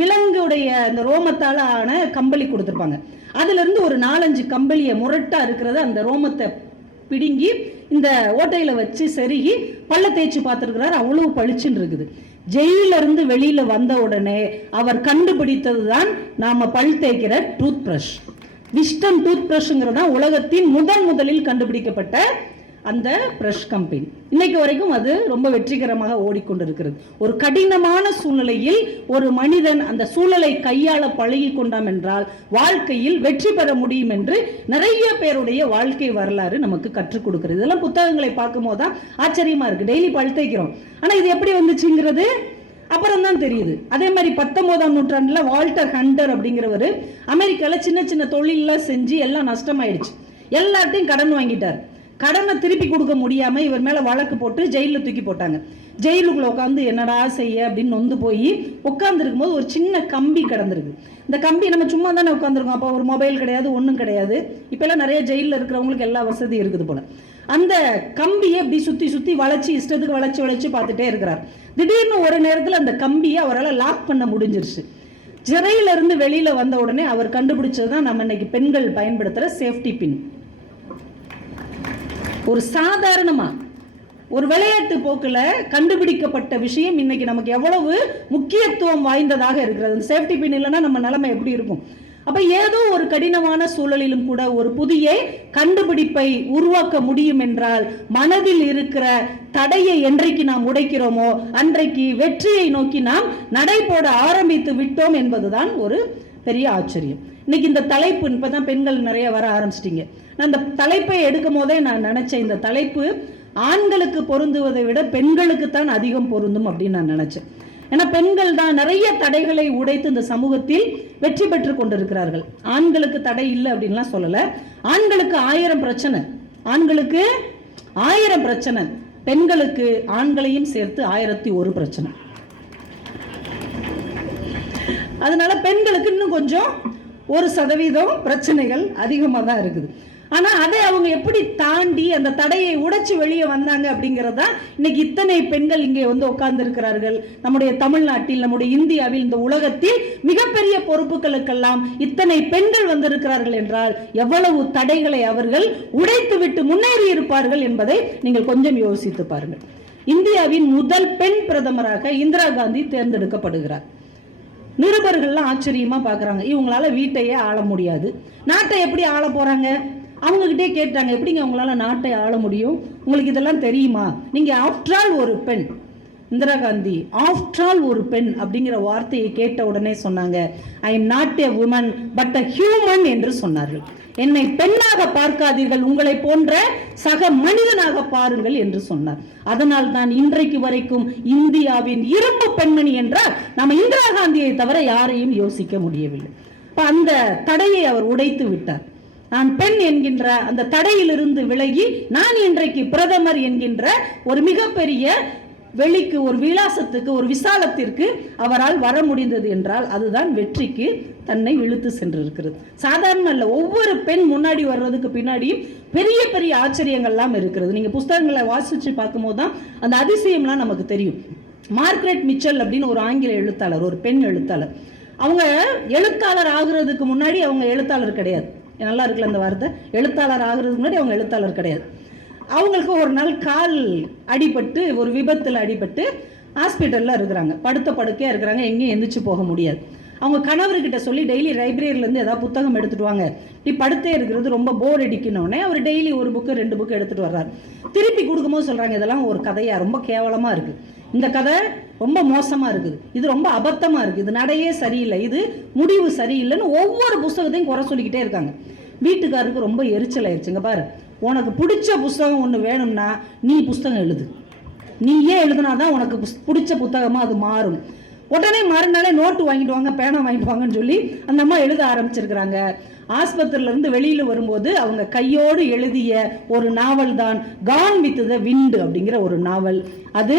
விலங்குடைய இந்த ரோமத்தால ஆன கம்பளி கொடுத்துருப்பாங்க. அதுல இருந்து ஒரு 4-5 கம்பளியை முரட்டா இருக்கிறத அந்த ரோமத்தை பிடுங்கி இந்த ஓட்டையில வச்சு செருகி பல்ல தேய்ச்சி பார்த்துருக்கிறார். அவ்வளவு பளிச்சுன்னு இருக்குது. ஜெயில இருந்து வெளியில வந்த உடனே அவர் கண்டுபிடித்தது தான் நாம பல் தேய்க்கிற டூத் பிரஷ். விஸ்டம் டூத் பிரஷ்ங்கிறது தான் உலகத்தின் முதலில் கண்டுபிடிக்கப்பட்ட அந்த பிரஷ் கம்பெனி. இன்னைக்கு வரைக்கும் அது ரொம்ப வெற்றிகரமாக ஓடிக்கொண்டிருக்கிறது. ஒரு கடினமான சூழ்நிலையில் ஒரு மனிதன் அந்த சூழலை கையாள பழகி கொண்டாம் என்றால் வாழ்க்கையில் வெற்றி பெற முடியும் என்று நிறைய பேருடைய வாழ்க்கை வரலாறு நமக்கு கற்றுக் கொடுக்கிறது. இதெல்லாம் புத்தகங்களை பார்க்கும் போதுதான் ஆச்சரியமா இருக்கு. டெய்லி பல் தேய்க்கிறோம், ஆனா இது எப்படி வந்துச்சுங்கிறது அப்புறம் தான் தெரியுது. அதே மாதிரி 19ஆம் நூற்றாண்டுல வால்டர் ஹண்டர் அப்படிங்கிறவர் அமெரிக்கால சின்ன சின்ன தொழிலெல்லாம் செஞ்சு எல்லாம் நஷ்டமாயிடுச்சு. எல்லாத்தையும் கடன் வாங்கிட்டார். கடனை திருப்பி கொடுக்க முடியாம இவர் மேல வழக்கு போட்டு ஜெயில தூக்கி போட்டாங்க. ஜெயிலுக்குள்ள உட்காந்து என்னடா செய்ய அப்படின்னு நொந்து போய் உட்கார்ந்து இருக்கும் போது ஒரு சின்ன கம்பி கிடந்திருக்கு. இந்த கம்பி நம்ம சும்மா தானே உட்காந்துருக்கோம், அப்போ ஒரு மொபைல் கிடையாது, ஒன்றும் கிடையாது. இப்பெல்லாம் நிறைய ஜெயிலில் இருக்கிறவங்களுக்கு எல்லா வசதியும் இருக்குது போல. அந்த கம்பியை இப்படி சுத்தி சுத்தி வளைச்சு இஷ்டத்துக்கு வளைச்சு பார்த்துட்டே இருக்கிறார். திடீர்னு ஒரு நேரத்தில் அந்த கம்பியை அவரால் லாக் பண்ண முடிஞ்சிருச்சு. சிறையில இருந்து வெளியில வந்த உடனே அவர் கண்டுபிடிச்சதுதான் நம்ம இன்னைக்கு பெண்கள் பயன்படுத்துற சேஃப்டி பின். ஒரு சாதாரணமா ஒரு விளையாட்டு போக்குல கண்டுபிடிக்கப்பட்ட விஷயம் இன்னைக்கு நமக்கு எவ்வளவு முக்கியத்துவம் வாய்ந்ததாக இருக்கிறது. அந்த சேஃப்டி பின் இல்லைன்னா நம்ம நிலைமை எப்படி இருக்கும்? அப்ப ஏதோ ஒரு கடினமான சூழலிலும் கூட ஒரு புதிய கண்டுபிடிப்பை உருவாக்க முடியும் என்றால் மனதில் இருக்கிற தடையை என்றைக்கு நாம் உடைக்கிறோமோ அன்றைக்கு வெற்றியை நோக்கி நாம் நடை போட ஆரம்பித்து விட்டோம் என்பதுதான் ஒரு பெரிய ஆச்சரியம். இன்னைக்கு இந்த தலைப்பு இப்பதான் பெண்கள் நிறைய வர ஆரம்பிச்சிட்டீங்க. நான் இந்த தலைப்பை எடுக்கும் போதே நான் நினைச்சேன், இந்த தலைப்பு ஆண்களுக்கு பொருந்துவதை விட பெண்களுக்கு தான் அதிகம் பொருந்தும் அப்படின்னு நான் நினைச்சேன். ஏன்னா பெண்கள் தான் நிறைய தடைகளை உடைத்து இந்த சமூகத்தில் வெற்றி பெற்று கொண்டிருக்கிறார்கள். ஆண்களுக்கு தடை இல்லை அப்படின்லாம் சொல்லல. ஆண்களுக்கு 1000 பிரச்சனை, ஆண்களுக்கு 1000 பிரச்சனை, பெண்களுக்கு ஆண்களையும் சேர்த்து 1001 பிரச்சனை. அதனால பெண்களுக்கு இன்னும் கொஞ்சம் 1% பிரச்சனைகள் அதிகமாக தான் இருக்குது. ஆனா அதை அவங்க எப்படி தாண்டி அந்த தடையை உடைச்சு வெளியே வந்தாங்க அப்படிங்கறதா இன்னைக்கு இத்தனை பெண்கள் இங்கே வந்து உட்கார்ந்து இருக்கிறார்கள். நம்முடைய தமிழ்நாட்டில், நம்முடைய இந்தியாவில், இந்த உலகத்தில் மிகப்பெரிய பொறுப்புகளுக்கெல்லாம் இத்தனை பெண்கள் வந்திருக்கிறார்கள் என்றால் எவ்வளவு தடைகளை அவர்கள் உடைத்து விட்டு முன்னேறி இருப்பார்கள் என்பதை நீங்கள் கொஞ்சம் யோசித்து பாருங்கள். இந்தியாவின் முதல் பெண் பிரதமராக இந்திரா காந்தி தேர்ந்தெடுக்கப்படுகிறார். நிருபர்கள்லாம் ஆச்சரியமா பாக்குறாங்க. இவங்களால வீட்டையே ஆள முடியாது, நாட்டை எப்படி ஆள போறாங்க? அவங்க கிட்டே கேட்டாங்க, எப்படிங்க உங்களால நாட்டை ஆள முடியும், உங்களுக்கு இதெல்லாம் தெரியுமா? நீங்க ஆஃப்டர் ஆல் ஒரு பெண். இந்திரா காந்தி ஆஃப்டர் ஆல் ஒரு பெண் அப்படிங்கிற வார்த்தையை கேட்ட உடனே சொன்னாங்க, I am not a woman but a human என்று சொன்னார்கள். என்னை பெண்ணாக பார்க்காதீர்கள், உங்களை போன்ற சக மனிதனாக பாருங்கள் என்று சொன்னார். அதனால் தான் இன்றைக்கு வரைக்கும் இந்தியாவின் இரும்பு பெண்மணி என்றால் நம்ம இந்திரா காந்தியை தவிர யாரையும் யோசிக்க முடியவில்லை. அந்த தடையை அவர் உடைத்து விட்டார். நான் பெண் என்கின்ற அந்த தடையிலிருந்து விலகி நான் இன்றைக்கு பிரதமர் என்கின்ற ஒரு மிகப்பெரிய வெளிக்கு, ஒரு விலாசத்துக்கு, ஒரு விசாலத்திற்கு அவரால் வர முடிந்தது என்றால் அதுதான் வெற்றிக்கு தன்னை இழுத்து சென்றிருக்கிறது. சாதாரண அல்ல. ஒவ்வொரு பெண் முன்னாடி வர்றதுக்கு பின்னாடியும் பெரிய பெரிய ஆச்சரியங்கள்லாம் இருக்கிறது. நீங்க புத்தகங்களை வாசிச்சு பார்க்கும்போது தான் அந்த அதிசயம்லாம் நமக்கு தெரியும். மார்கரெட் மிச்சல் அப்படின்னு ஒரு ஆங்கில எழுத்தாளர், ஒரு பெண் எழுத்தாளர். அவங்க எழுத்தாளர் ஆகுறதுக்கு முன்னாடி அவங்க எழுத்தாளர் கிடையாது. நல்லா இருக்குல்ல அந்த வார்த்தை, எழுத்தாளர் ஆகுறதுக்கு முன்னாடி அவங்க எழுத்தாளர் கிடையாது. அவங்களுக்கு ஒரு நாள் கால் அடிபட்டு, ஒரு விபத்தில் அடிபட்டு ஹாஸ்பிட்டலில் இருக்கிறாங்க. படுத்த படுக்கையாக இருக்கிறாங்க, எங்கேயும் எந்திரிச்சு போக முடியாது. அவங்க கணவர்கிட்ட சொல்லி டெய்லி லைப்ரரியிலேருந்து ஏதாவது புத்தகம் எடுத்துட்டு வாங்க, இப்படி படுத்தே இருக்கிறது ரொம்ப போர் அடிக்கணுன்னே அவர் டெய்லி 1 புக்கு 2 புக்கு எடுத்துகிட்டு வர்றாரு. திருப்பி கொடுக்கும்போது சொல்கிறாங்க, இதெல்லாம் ஒரு கதையாக ரொம்ப கேவலமாக இருக்குது, இந்த கதை ரொம்ப மோசமாக இருக்குது, இது ரொம்ப அபத்தமாக இருக்குது, இது நடையே சரியில்லை, இது முடிவு சரியில்லைன்னு ஒவ்வொரு புத்தகத்தையும் குறை சொல்லிக்கிட்டே இருக்காங்க. வீட்டுக்காருக்கு ரொம்ப எரிச்சல் ஆயிடுச்சுங்க. பாரு, உனக்கு பிடிச்ச புத்தகம் ஒன்று வேணும்னா நீ புத்தகம் எழுது, நீயே எழுதுனாதான் உனக்கு பிடிச்ச புத்தகமா அது மாறும். உடனே மறுநாளே நோட்டு வாங்கிட்டு வாங்க, பேனா வாங்கிட்டு வாங்கன்னு சொல்லி அந்த அம்மா எழுத ஆரம்பிச்சிருக்கிறாங்க. ஆஸ்பத்திரியில இருந்து வெளியில வரும்போது அவங்க கையோடு எழுதிய ஒரு நாவல் தான் கான் வித் த விண்ட் அப்படிங்கிற ஒரு நாவல். அது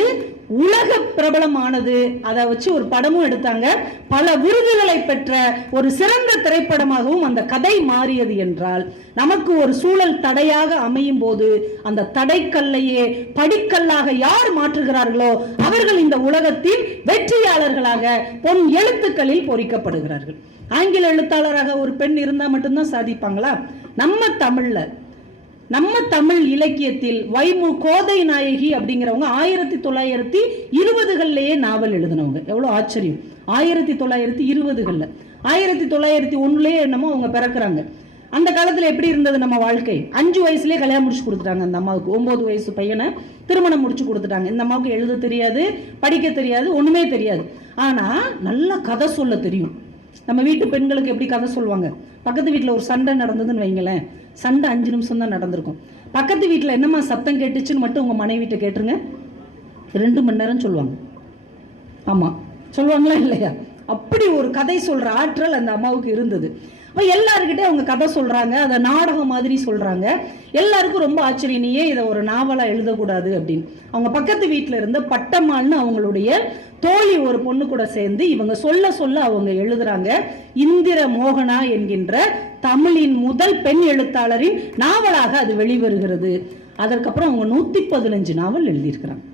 உலக பிரபலமானது. அதை வச்சு ஒரு படமும் எடுத்தாங்க. பல விருதுகளை பெற்ற ஒரு சிறந்த திரைப்படமாகவும் அந்த கதை மாறியது. என்றால் நமக்கு ஒரு சூழல் தடையாக அமையும் போது அந்த தடைக்கல்லையே படிக்கல்லாக யார் மாற்றுகிறார்களோ அவர்கள் இந்த உலகத்தில் வெற்றியாளர்களாக பொன் எழுத்துக்களில் பொறிக்கப்படுகிறார்கள். ஆங்கில எழுத்தாளராக ஒரு பெண் இருந்தா மட்டும்தான் சாதிப்பாங்களா? நம்ம தமிழ் இலக்கியத்தில் வைமு கோதை நாயகி அப்படிங்கிறவங்க 1920களிலேயே நாவல் எழுதினவங்க. எவ்வளவு ஆச்சரியம்! 1920களில் 1901லேயே என்னமோ அவங்க பிறக்கிறாங்க. அந்த காலத்துல எப்படி இருந்தது நம்ம வாழ்க்கை? 5 வயசுலயே கல்யாணம் முடிச்சு கொடுத்துட்டாங்க. அந்த அம்மாவுக்கு 9 வயசு பையனை திருமணம் முடிச்சு கொடுத்துட்டாங்க. இந்த அம்மாவுக்கு எழுத தெரியாது, படிக்க தெரியாது, ஒண்ணுமே தெரியாது. ஆனா நல்ல கதை சொல்ல தெரியும். நம்ம வீட்டு பெண்களுக்கு எப்படி கதை சொல்லுவாங்க? பக்கத்து வீட்டில் ஒரு சண்டை நடந்ததுன்னு வைங்களேன், சண்டை 5 நிமிஷம் தான் நடந்திருக்கும். பக்கத்து வீட்டில் என்னம்மா சத்தம் கேட்டுச்சுன்னு மட்டும் உங்க மனைவிட்ட கேட்டுருங்க, 2 மணி நேரம் சொல்லுவாங்க. ஆமா, சொல்லுவாங்களா இல்லையா? அப்படி ஒரு கதை சொல்ற ஆற்றல் அந்த அம்மாவுக்கு இருந்தது. அப்ப எல்லாருக்கிட்டே அவங்க கதை சொல்றாங்க, அதை நாடகம் மாதிரி சொல்றாங்க. எல்லாருக்கும் ரொம்ப ஆச்சரியம், நீ ஏன் இதை ஒரு நாவலா எழுதக்கூடாது அப்படின்னு. அவங்க பக்கத்து வீட்டில் இருந்த பட்டம்மாள்னு அவங்களுடைய தோழி ஒரு பொண்ணு கூட சேர்ந்து இவங்க சொல்ல சொல்ல அவங்க எழுதுறாங்க. இந்திர மோகனா என்கின்ற தமிழின் முதல் பெண் எழுத்தாளரின் நாவலாக அது வெளிவருகிறது. அதற்கப்புறம் அவங்க 115 நாவல் எழுதியிருக்கிறாங்க.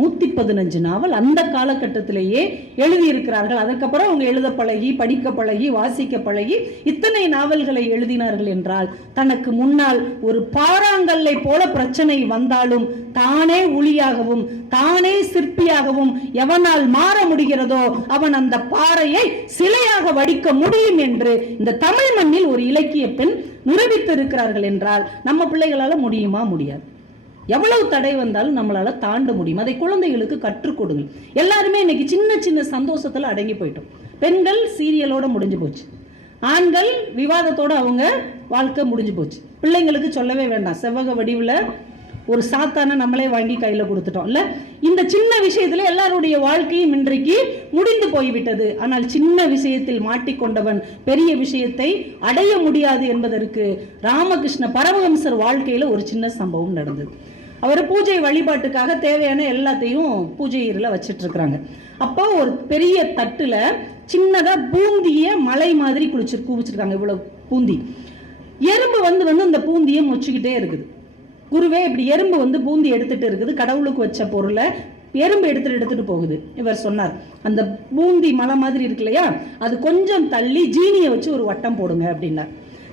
115 நாவல் அந்த காலகட்டத்திலேயே எழுதியிருக்கிறார்கள். அதற்கப்புறம் அவங்க எழுத பழகி, படிக்க பழகி, வாசிக்க பழகி இத்தனை நாவல்களை எழுதினார்கள். என்றால் தனக்கு முன்னால் ஒரு பாறாங்கல்லை போல பிரச்சனை வந்தாலும் தானே ஒளியாகவும் தானே சிற்பியாகவும் எவனால் மாற முடிகிறதோ அவன் அந்த பாறையை சிலையாக வடிக்க முடியும் என்று இந்த தமிழ் மண்ணில் ஒரு இலக்கிய பெண் நிரூபித்திருக்கிறார்கள். என்றால் நம்ம பிள்ளைகளால முடியுமா? முடியாது. எவ்வளவு தடை வந்தாலும் நம்மளால தாண்ட முடியும். அதை குழந்தைகளுக்கு கற்றுக் கொடுங்கள். எல்லாருமே இன்னைக்கு சின்ன சின்ன சந்தோஷத்துல அடங்கி போயிட்டோம். பெண்கள் சீரியலோட முடிஞ்சு போச்சு, ஆண்கள் விவாதத்தோட அவங்க வாழ்க்கை முடிஞ்சு போச்சு. பிள்ளைங்களுக்கு சொல்லவே வேண்டாம், செவ்வக வடிவில் ஒரு சாத்தான நம்மளே வாங்கி கையில கொடுத்துட்டோம் இல்ல. இந்த சின்ன விஷயத்துல எல்லாருடைய வாழ்க்கையும் இன்றைக்கு முடிந்து போய்விட்டது. ஆனால் சின்ன விஷயத்தில் மாட்டிக்கொண்டவன் பெரிய விஷயத்தை அடைய முடியாது என்பதற்கு ராமகிருஷ்ண பரமஹம்சர் வாழ்க்கையில ஒரு சின்ன சம்பவம் நடந்தது. அவர் பூஜை வழிபாட்டுக்காக தேவையான எல்லாத்தையும் பூஜை அறையில வச்சிட்டு இருக்கிறாங்க. அப்போ ஒரு பெரிய தட்டுல சின்னதா பூந்திய மலை மாதிரி குவிச்சிருக்காங்க. இவ்வளவு பூந்தி. எறும்பு வந்து அந்த பூந்தியை மொச்சுக்கிட்டே இருக்குது. குருவே, இப்படி எறும்பு பூந்தி எடுத்துட்டு இருக்குது, கடவுளுக்கு வச்ச பொருளை எறும்பு எடுத்துட்டு போகுது. இவர் சொன்னார், அந்த பூந்தி மலை மாதிரி இருக்கு இல்லையா, அது கொஞ்சம் தள்ளி ஜீனியை வச்சு ஒரு வட்டம் போடுங்க அப்படின்னார்.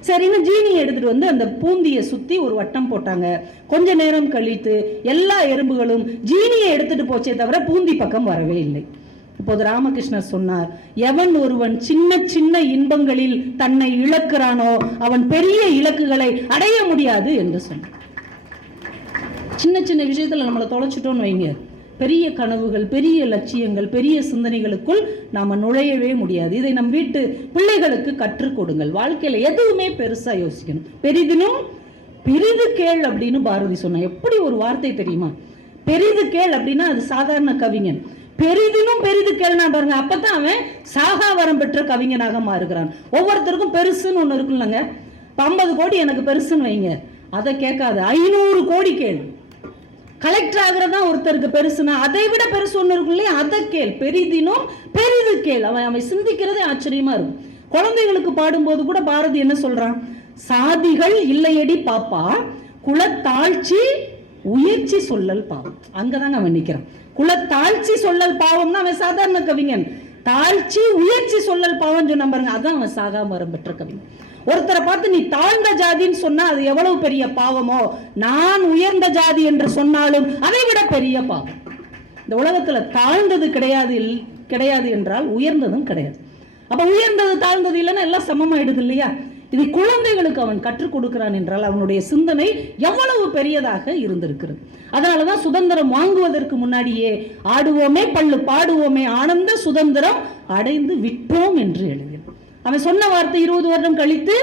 சரின்னு ஜீனியை எடுத்துட்டு வந்து அந்த பூந்தியை சுத்தி ஒரு வட்டம் போட்டாங்க. கொஞ்ச நேரம் கழித்து எல்லா எறும்புகளும் ஜீனியை எடுத்துட்டு போச்சே தவிர பூந்தி பக்கம் வரவே இல்லை. இப்போது ராமகிருஷ்ணர் சொன்னார், எவன் ஒருவன் சின்ன சின்ன இன்பங்களில் தன்னை இழக்கிறானோ அவன் பெரிய இலக்குகளை அடைய முடியாது என்று சொன்னார். சின்ன சின்ன விஷயத்துல நம்மளை தொலைச்சிட்டோம்னு வைங்க, பெரிய கனவுகள், பெரிய லட்சியங்கள், பெரிய சிந்தனைகளுக்குள் நாம நுழையவே முடியாது. இதை நம் வீட்டு பிள்ளைகளுக்கு கற்றுக் கொடுங்கள். வாழ்க்கையில எதுவுமே பெருசா யோசிக்கணும். பெரிதினும் பெரிது கேள் அப்படின்னு பாரதி சொன்ன. எப்படி ஒரு வார்த்தை தெரியுமா? பெரிது கேள் அப்படின்னா அது சாதாரண கவிஞன். பெரிதினும் பெரிது கேள்னா பாருங்க, அப்பதான் அவன் சாகாவரம் பெற்ற கவிஞனாக மாறுகிறான். ஒவ்வொருத்தருக்கும் பெருசுன்னு ஒண்ணு இருக்குல்லங்க. 50 கோடி எனக்கு பெருசுன்னு வைங்க, அதை கேட்காது, 500 கோடி கேள். கலெக்டர் ஆகிறதா ஒருத்தருக்கு பெருசுனா அதை விட பெருசு ஒண்ணு இருக்கும் இல்லையா, அதை கேள். பெரிதினும் பெரிது கேள். அவன் சிந்திக்கிறதே ஆச்சரியமா இருக்கும். குழந்தைகளுக்கு பாடும்போது கூட பாரதி என்ன சொல்றான்? சாதிகள் இல்லையடி பாப்பா, குலத்தாழ்ச்சி உயர்ச்சி சொல்லல் பாவம். அங்கதாங்க அவன் நிக்கிறான். குலத்தாழ்ச்சி சொல்லல் பாவம்னா அவன் சாதாரண கவிஞன். தாழ்ச்சி உயர்ச்சி சொல்லல் பாவம் சொன்ன பாருங்க, அதான் அவன் சாகாமரம் பெற்ற கவிஞன். ஒருத்தரை பார்த்து நீ தாழ்ந்த ஜாதின்னு சொன்னா அது எவ்வளவு பெரிய பாவமோ, நான் உயர்ந்த ஜாதி என்று சொன்னாலும் அதை விட பெரிய பாவம். இந்த உலகத்துல தாழ்ந்தது கிடையாது என்றால் உயர்ந்ததும் கிடையாது. அப்ப உயர்ந்தது தாழ்ந்தது இல்லைன்னா எல்லாம் சமமாயிடுது இல்லையா? இதை குழந்தைகளுக்கு அவன் கற்றுக் கொடுக்கிறான் என்றால் அவனுடைய சிந்தனை எவ்வளவு பெரியதாக இருந்திருக்கிறது. அதனாலதான் சுதந்திரம் வாங்குவதற்கு முன்னாடியே ஆடுவோமே பள்ளு பாடுவோமே ஆனந்த சுதந்திரம் அடைந்து விட்டோம் என்று எழுதினான். அவன் சொன்ன வார்த்தை 20 வருடம் கழித்து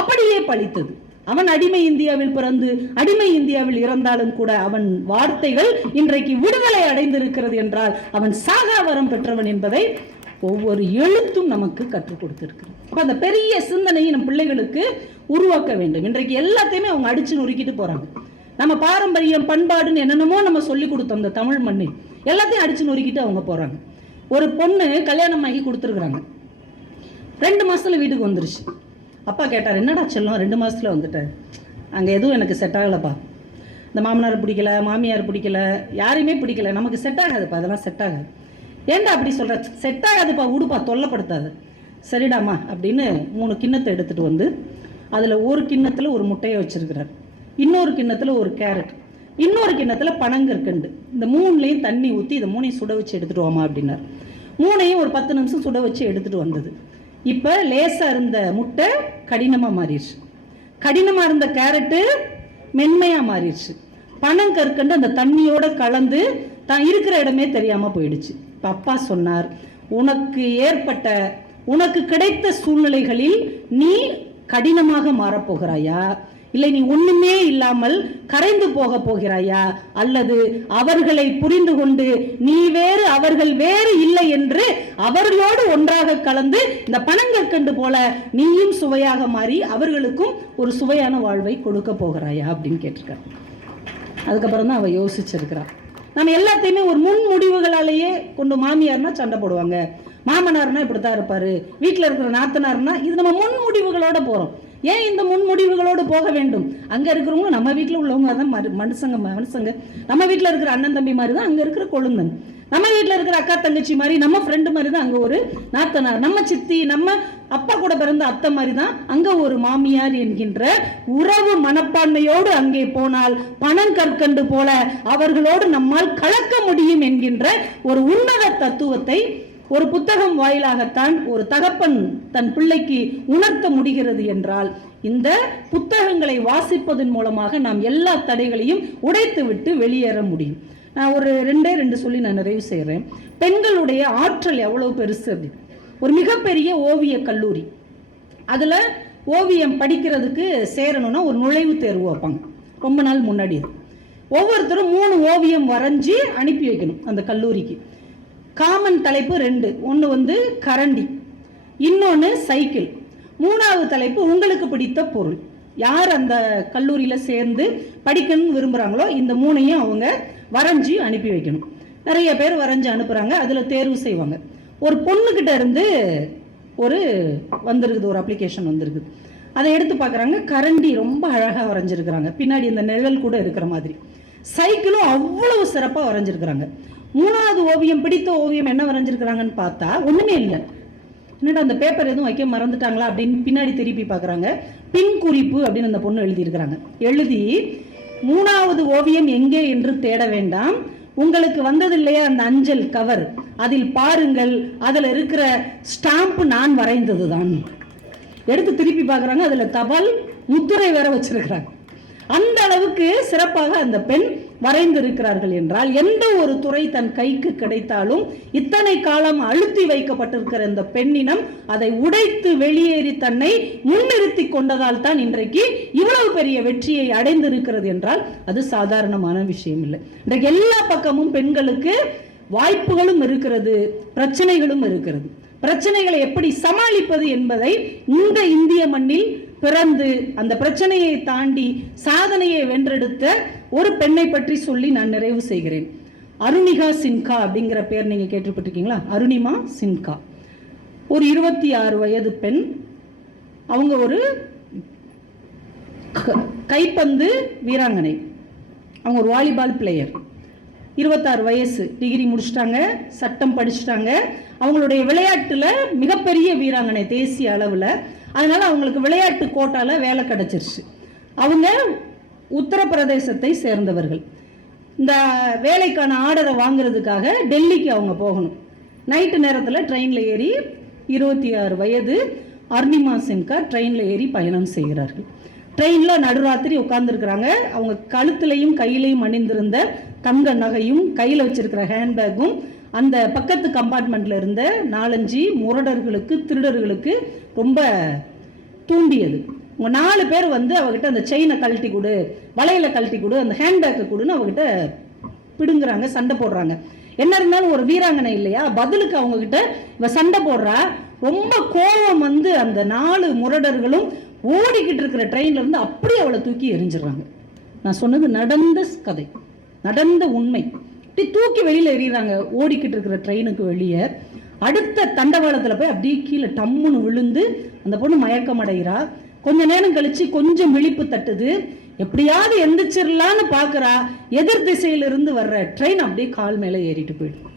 அப்படியே பலித்தது. அவன் அடிமை இந்தியாவில் பிறந்து அடிமை இந்தியாவில் இறந்தாலும் கூட அவன் வார்த்தைகள் இன்றைக்கு விடுதலை அடைந்திருக்கிறது என்றால் அவன் சாகாவரம் பெற்றவன் என்பதை ஒவ்வொரு எழுத்தும் நமக்கு கற்றுக் கொடுத்துருக்கு. அப்போ அந்த பெரிய சிந்தனையை நம் பிள்ளைகளுக்கு உருவாக்க வேண்டும். இன்றைக்கு எல்லாத்தையுமே அவங்க அடிச்சு நொறுக்கிட்டு போறாங்க. நம்ம பாரம்பரியம் பண்பாடுன்னு என்னென்னமோ நம்ம சொல்லி கொடுத்தோம் இந்த தமிழ் மண்ணில், எல்லாத்தையும் அடிச்சு நொறுக்கிட்டு அவங்க போறாங்க. ஒரு பொண்ணு கல்யாணம் ஆகி கொடுத்துருக்குறாங்க, 2 மாசத்துல வீட்டுக்கு வந்துருச்சு. அப்பா கேட்டார், என்னடா செல்லம் 2 மாசத்துல வந்துட்டேன், அங்கே எதுவும் எனக்கு செட் ஆகலப்பா, இந்த மாமனார் பிடிக்கல, மாமியார் பிடிக்கல, யாரையுமே பிடிக்கல, நமக்கு செட் ஆகாதுப்பா, அதெல்லாம் செட் ஆகாது. ஏன்டா அப்படி சொல்கிற? செட் ஆகாதுப்பா, உடுப்பா, தொல்லைப்படுத்தாது. சரிடாமா அப்படின்னு 3 கிண்ணத்தை எடுத்துகிட்டு வந்து அதில் ஒரு கிண்ணத்தில் ஒரு முட்டையை வச்சுருக்கிறார், இன்னொரு கிண்ணத்தில் ஒரு கேரட், இன்னொரு கிண்ணத்தில் பனங்கற்கண்டு. இந்த 3லையும் தண்ணி ஊற்றி இதை 3ஐயும் சுட வச்சு எடுத்துகிட்டு வாமா அப்படின்னார். 3ஐயும் ஒரு 10 நிமிஷம் சுட வச்சு எடுத்துகிட்டு வந்தது. இப்போ லேசாக இருந்த முட்டை கடினமாக மாறிடுச்சு, கடினமாக இருந்த கேரட்டு மென்மையாக மாறிடுச்சு, பனங்கற்கண்டு அந்த தண்ணியோட கலந்து தான் இருக்கிற இடமே தெரியாமல் போயிடுச்சு. இப்போ அப்பா சொன்னார், உனக்கு கிடைத்த சூழ்நிலைகளில் நீ கடினமாக மாறப்போகிறாயா, இல்லை நீ ஒண்ணுமே இல்லாமல் கரைந்து போக போகிறாயா, அல்லது அவர்களை புரிந்து கொண்டு நீ வேறு அவர்கள் வேறு இல்லை என்று அவர்களோடு ஒன்றாக கலந்து இந்த பனங்கற்கண்டு போல நீயும் சுவையாக மாறி அவர்களுக்கும் ஒரு சுவையான வாழ்வை கொடுக்க போகிறாயா அப்படின்னு கேட்டிருக்கார். அதுக்கப்புறம் தான் அவ யோசிச்சிருக்கிறார். நம்ம எல்லாத்தையுமே ஒரு முன் முடிவுகளாலேயே கொண்டு, மாமியார்னா சண்டை போடுவாங்க, மாமனார்னா இப்படித்தான் இருப்பாரு, வீட்டில் இருக்கிற நாத்தனார்னா, இது நம்ம முன் முடிவுகளோட போறோம். ஏன் இந்த முன்முடிவுகளோடு போக வேண்டும்? அங்க இருக்கிறவங்க நம்ம வீட்டில் உள்ளவங்க தான் மனுஷங்க, நம்ம வீட்டில் இருக்கிற அண்ணன் தம்பி மாதிரி தான் அங்க இருக்கிற கொழுந்தன், நம்ம வீட்டில் இருக்கிற அக்கா தங்கச்சி மாதிரி, நம்ம ஃப்ரெண்டு மாதிரி தான் அங்க ஒரு நாத்தனார், நம்ம சித்தி, நம்ம அப்பா கூட பிறந்த அத்தை மாதிரி தான் அங்க ஒரு மாமியார் என்கின்ற உறவு மனப்பான்மையோடு அங்கே போனால் பனங்கற்கண்டு போல அவர்களோடு நம்மால் கலக்க முடியும் என்கின்ற ஒரு உன்னத தத்துவத்தை ஒரு புத்தகம் வாயிலாகத்தான் ஒரு தகப்பன் தன் பிள்ளைக்கு உணர்த்த முடிகிறது என்றால், இந்த புத்தகங்களை வாசிப்பதன் மூலமாக நாம் எல்லா தடைகளையும் உடைத்து விட்டு வெளியேற முடியும். நான் ஒரு 2 சொல்லி நான் நிறைவு செய்கிறேன். பெண்களுடைய ஆற்றல் எவ்வளவு பெருசு அப்படின்னு. ஒரு மிகப்பெரிய ஓவிய கல்லூரி, அதில் ஓவியம் படிக்கிறதுக்கு சேரணும்னா ஒரு நுழைவுத் தேர்வு வைப்பாங்க. ரொம்ப நாள் முன்னாடி ஒவ்வொருத்தரும் 3 ஓவியம் வரைஞ்சி அனுப்பி வைக்கணும் அந்த கல்லூரிக்கு. காமன் தலைப்பு 2, ஒன்று வந்து கரண்டி, இன்னொன்று சைக்கிள், 3வது தலைப்பு உங்களுக்கு பிடித்த பொருள். யார் அந்த கல்லூரியில் சேர்ந்து படிக்கணும்னு விரும்புகிறாங்களோ இந்த 3ஐயும் அவங்க வரைஞ்சி அனுப்பி வைக்கணும். நிறைய பேர் வரைஞ்சி அனுப்புகிறாங்க, அதில் தேர்வு செய்வாங்க. ஒரு பொண்ணுக்கிட்ட இருந்து ஒரு அப்ளிகேஷன் வந்திருக்குது. அதை எடுத்து பார்க்குறாங்க, கரண்டி ரொம்ப அழகாக வரைஞ்சிருக்கிறாங்க, பின்னாடி இந்த நிழல் கூட இருக்கிற மாதிரி. சைக்கிளும் அவ்வளவு சிறப்பாக வரைஞ்சிருக்கிறாங்க. 3வது ஓவியம், பிடித்த ஓவியம் என்ன வரைஞ்சிருக்கிறாங்கன்னு பார்த்தா ஒன்றுமே இல்லை. என்னடா அந்த பேப்பர் எதுவும் வைக்க மறந்துட்டாங்களா அப்படின்னு பின்னாடி திருப்பி பார்க்குறாங்க. பின் குறிப்பு அப்படின்னு அந்த பொண்ணு எழுதியிருக்கிறாங்க. எழுதி 3வது ஓவியம் எங்கே என்று தேட வேண்டாம், உங்களுக்கு வந்தது இல்லையா அந்த அஞ்சல் கவர், அதில் பாருங்கள், அதில் இருக்கிற ஸ்டாம்ப் நான் வரைந்தது தான். எடுத்து திருப்பி பார்க்குறாங்க, அதில் தபால் முத்திரை வேற வச்சிருக்கிறாங்க. அந்த அளவுக்கு சிறப்பாக அந்த பெண் வரைந்திருக்கிறார்கள் என்றால், எந்த ஒரு துறை தன் கைக்கு கிடைத்தாலும் இத்தனை காலம் அழுத்தி வைக்கப்பட்டிருக்கிற இந்த பெண்ணினம் அதை உடைத்து வெளியேறி தன்னை முன்னிறுத்தி கொண்டதால் தான் இன்றைக்கு இவ்வளவு பெரிய வெற்றியை அடைந்திருக்கிறது என்றால் அது சாதாரணமான விஷயம் இல்லை. இன்றைக்கு எல்லா பக்கமும் பெண்களுக்கு வாய்ப்புகளும் இருக்கிறது, பிரச்சனைகளும் இருக்கிறது. பிரச்சனைகளை எப்படி சமாளிப்பது என்பதை இந்த இந்திய மண்ணில் பிறந்து அந்த பிரச்சனையை தாண்டி சாதனையை வென்றெடுத்த ஒரு பெண்ணை பற்றி சொல்லி நான் நிறைவு செய்கிறேன். அருணிகா சின்ஹா அப்படிங்கிற பேர் நீங்க கேட்டுப்பட்டிருக்கீங்களா? அருணிமா சின்ஹா ஒரு 26 வயது பெண். அவங்க ஒரு கைப்பந்து வீராங்கனை, அவங்க ஒரு வாலிபால் பிளேயர். 26 வயசு, டிகிரி முடிச்சிட்டாங்க, சட்டம் படிச்சுட்டாங்க. அவங்களுடைய விளையாட்டுல மிகப்பெரிய வீராங்கனை தேசிய அளவில். அதனால அவங்களுக்கு விளையாட்டு கோட்டால வேலை கிடைச்சிருச்சு. அவங்க உத்தரப்பிரதேசத்தை சேர்ந்தவர்கள். இந்த வேலைக்கான ஆர்டரை வாங்குறதுக்காக டெல்லிக்கு அவங்க போகணும். நைட்டு நேரத்தில் ட்ரெயினில் ஏறி 26 வயது அருணிமா சின்ஹா ட்ரெயினில் ஏறி பயணம் செய்கிறார்கள். ட்ரெயினில் நடுராத்திரி உட்கார்ந்துருக்கிறாங்க. அவங்க கழுத்துலையும் கையிலையும் அணிந்திருந்த தங்க நகையும் கையில் வச்சிருக்கிற ஹேண்ட்பேக்கும் அந்த பக்கத்து கம்பார்ட்மெண்ட்டில் இருந்த 4-5 முரடர்களுக்கு, திருடர்களுக்கு ரொம்ப தூண்டியது. உங்க 4 பேர் வந்து அவகிட்ட அந்த செயினை கழட்டி கொடு, வளையலை கழட்டி கொடு, அந்த ஹேண்ட்பேக்கை கொடுன்னு அவகிட்ட பிடுங்குறாங்க, சண்டை போடுறாங்க. என்ன இருந்தாலும் ஒரு வீராங்கனை இல்லையா, பதிலுக்கு அவங்க கிட்ட இவ சண்டை போடுறா. ரொம்ப கோபம் வந்து அந்த 4 முரடர்களும் ஓடிக்கிட்டு இருக்கிற ட்ரெயின்ல இருந்து அப்படியே அவளை தூக்கி எரிஞ்சிடறாங்க. நான் சொன்னது நடந்த கதை, நடந்த உண்மை. இப்படி தூக்கி வெளியில எறிகிறாங்க ஓடிக்கிட்டு இருக்கிற ட்ரெயினுக்கு வெளியே. அடுத்த தண்டவாளத்தில் போய் அப்படியே கீழே டம்முன்னு விழுந்து அந்த பொண்ணு மயக்கம் அடைகிறா. கொஞ்ச நேரம் கழிச்சு கொஞ்சம் விழிப்பு தட்டுது, எப்படியாவது எந்திரிச்சிடலான்னு பார்க்குறா. எதிர் திசையிலிருந்து வர்ற ட்ரெயின் அப்படியே கால் மேலே ஏறிட்டு போயிடும்.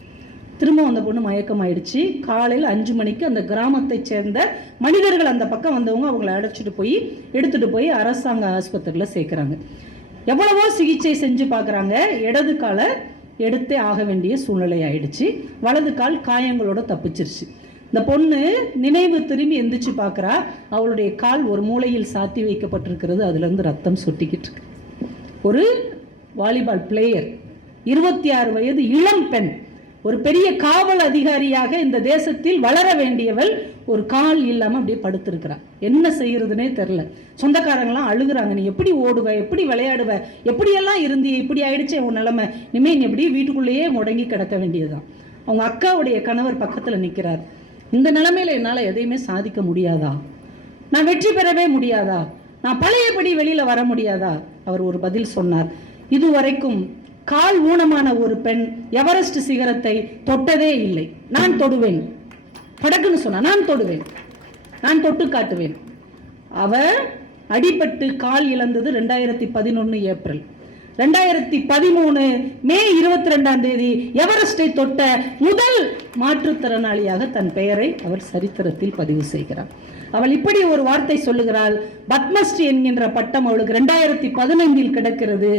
திரும்ப அந்த பொண்ணு மயக்கம் ஆயிடுச்சு. காலையில் 5 மணிக்கு அந்த கிராமத்தை சேர்ந்த மனிதர்கள் அந்த பக்கம் வந்தவங்க அவங்களை எடுத்துட்டு போய் அரசாங்க ஆஸ்பத்திரியில் சேர்க்குறாங்க. எவ்வளவோ சிகிச்சை செஞ்சு பார்க்குறாங்க. இடது காலை எடுத்தே ஆக வேண்டிய சூழ்நிலை ஆயிடுச்சு. வலது கால் காயங்களோட தப்பிச்சிருச்சு. இந்த பொண்ணு நினைவு திரும்பி எந்திரிச்சு பார்க்குறா. அவளுடைய கால் ஒரு மூலையில் சாத்தி வைக்கப்பட்டிருக்கிறது. அதுலேருந்து ரத்தம் சொட்டிக்கிட்டு இருக்கு. ஒரு வாலிபால் பிளேயர், 26 வயது இளம் பெண், ஒரு பெரிய காவல் அதிகாரியாக இந்த தேசத்தில் வளர வேண்டியவள் ஒரு கால் இல்லாமல் அப்படியே படுத்திருக்கிறான். என்ன செய்யறதுனே தெரில. சொந்தக்காரங்களாம் அழுகுறாங்க, நீ எப்படி ஓடுவ, எப்படி விளையாடுவ, எப்படியெல்லாம் இருந்தி, இப்படி ஆயிடுச்சு உன் நிலைமை, இனிமே நீ எப்படி வீட்டுக்குள்ளேயே முடங்கி கிடக்க வேண்டியதுதான். அவங்க அக்காவுடைய கணவர் பக்கத்தில் நிற்கிறார். இந்த நிலைமையில என்னால் எதையுமே சாதிக்க முடியாதா, நான் வெற்றி பெறவே முடியாதா, நான் பழையபடி வெளியில வர முடியாதா? அவர் ஒரு பதில் சொன்னார். இதுவரைக்கும் கால் ஊனமான ஒரு பெண் எவரெஸ்ட் சிகரத்தை தொட்டதே இல்லை. நான் தொடுவேன். படக்குன்னு சொன்னா, நான் தொடுவேன், நான் தொட்டு காட்டுவேன். அவர் அடிபட்டு கால் இழந்தது 2011 ஏப்ரல். 2013 மே 22ஆம் தேதி எவரெஸ்டை தொட்ட முதல் மாற்றுத்திறனாளியாக தன் பெயரை அவர் சரித்திரத்தில் பதிவு செய்கிறார். அவள் இப்படி ஒரு வார்த்தை சொல்லுகிறாள். பத்மஸ்ரீ என்கின்ற பட்டம் அவளுக்கு 2015 கிடைக்கிறது.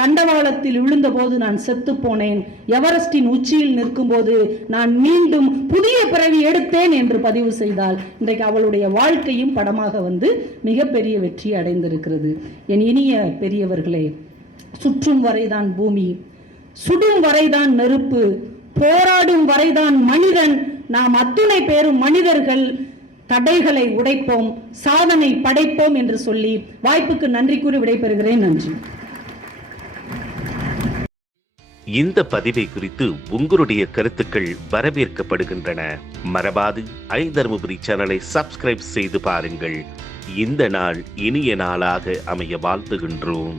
தண்டவாளத்தில் விழுந்த போது நான் செத்து போனேன், எவரெஸ்டின் உச்சியில் நிற்கும் போது நான் மீண்டும் புதிய பிறவி எடுத்தேன் என்று பதிவு செய்தால் இன்றைக்கு அவளுடைய வாழ்க்கையும் படமாக வந்து மிகப்பெரிய வெற்றி அடைந்திருக்கிறது. என் இனிய பெரியவர்களே, சுற்றும் வரைதான் பூமி, சுடும் வரைதான் நெருப்பு, போராடும் வரைதான் மனிதன். நாம் அத்துணை பேரும் மனிதர்கள். தடைகளை உடைப்போம், சாதனை படைப்போம் என்று சொல்லி வாய்ப்புக்கு நன்றி கூறி விடைபெறுகிறேன். நன்றி. இந்த பதிவை குறித்து உங்களுடைய கருத்துக்கள் வரவேற்கப்படுகின்றன. மறவாது ஐதருமபுரி சேனலை சப்ஸ்கிரைப் செய்து பாருங்கள். இந்த நாள் இனிய நாளாக அமைய வாழ்த்துகின்றோம்.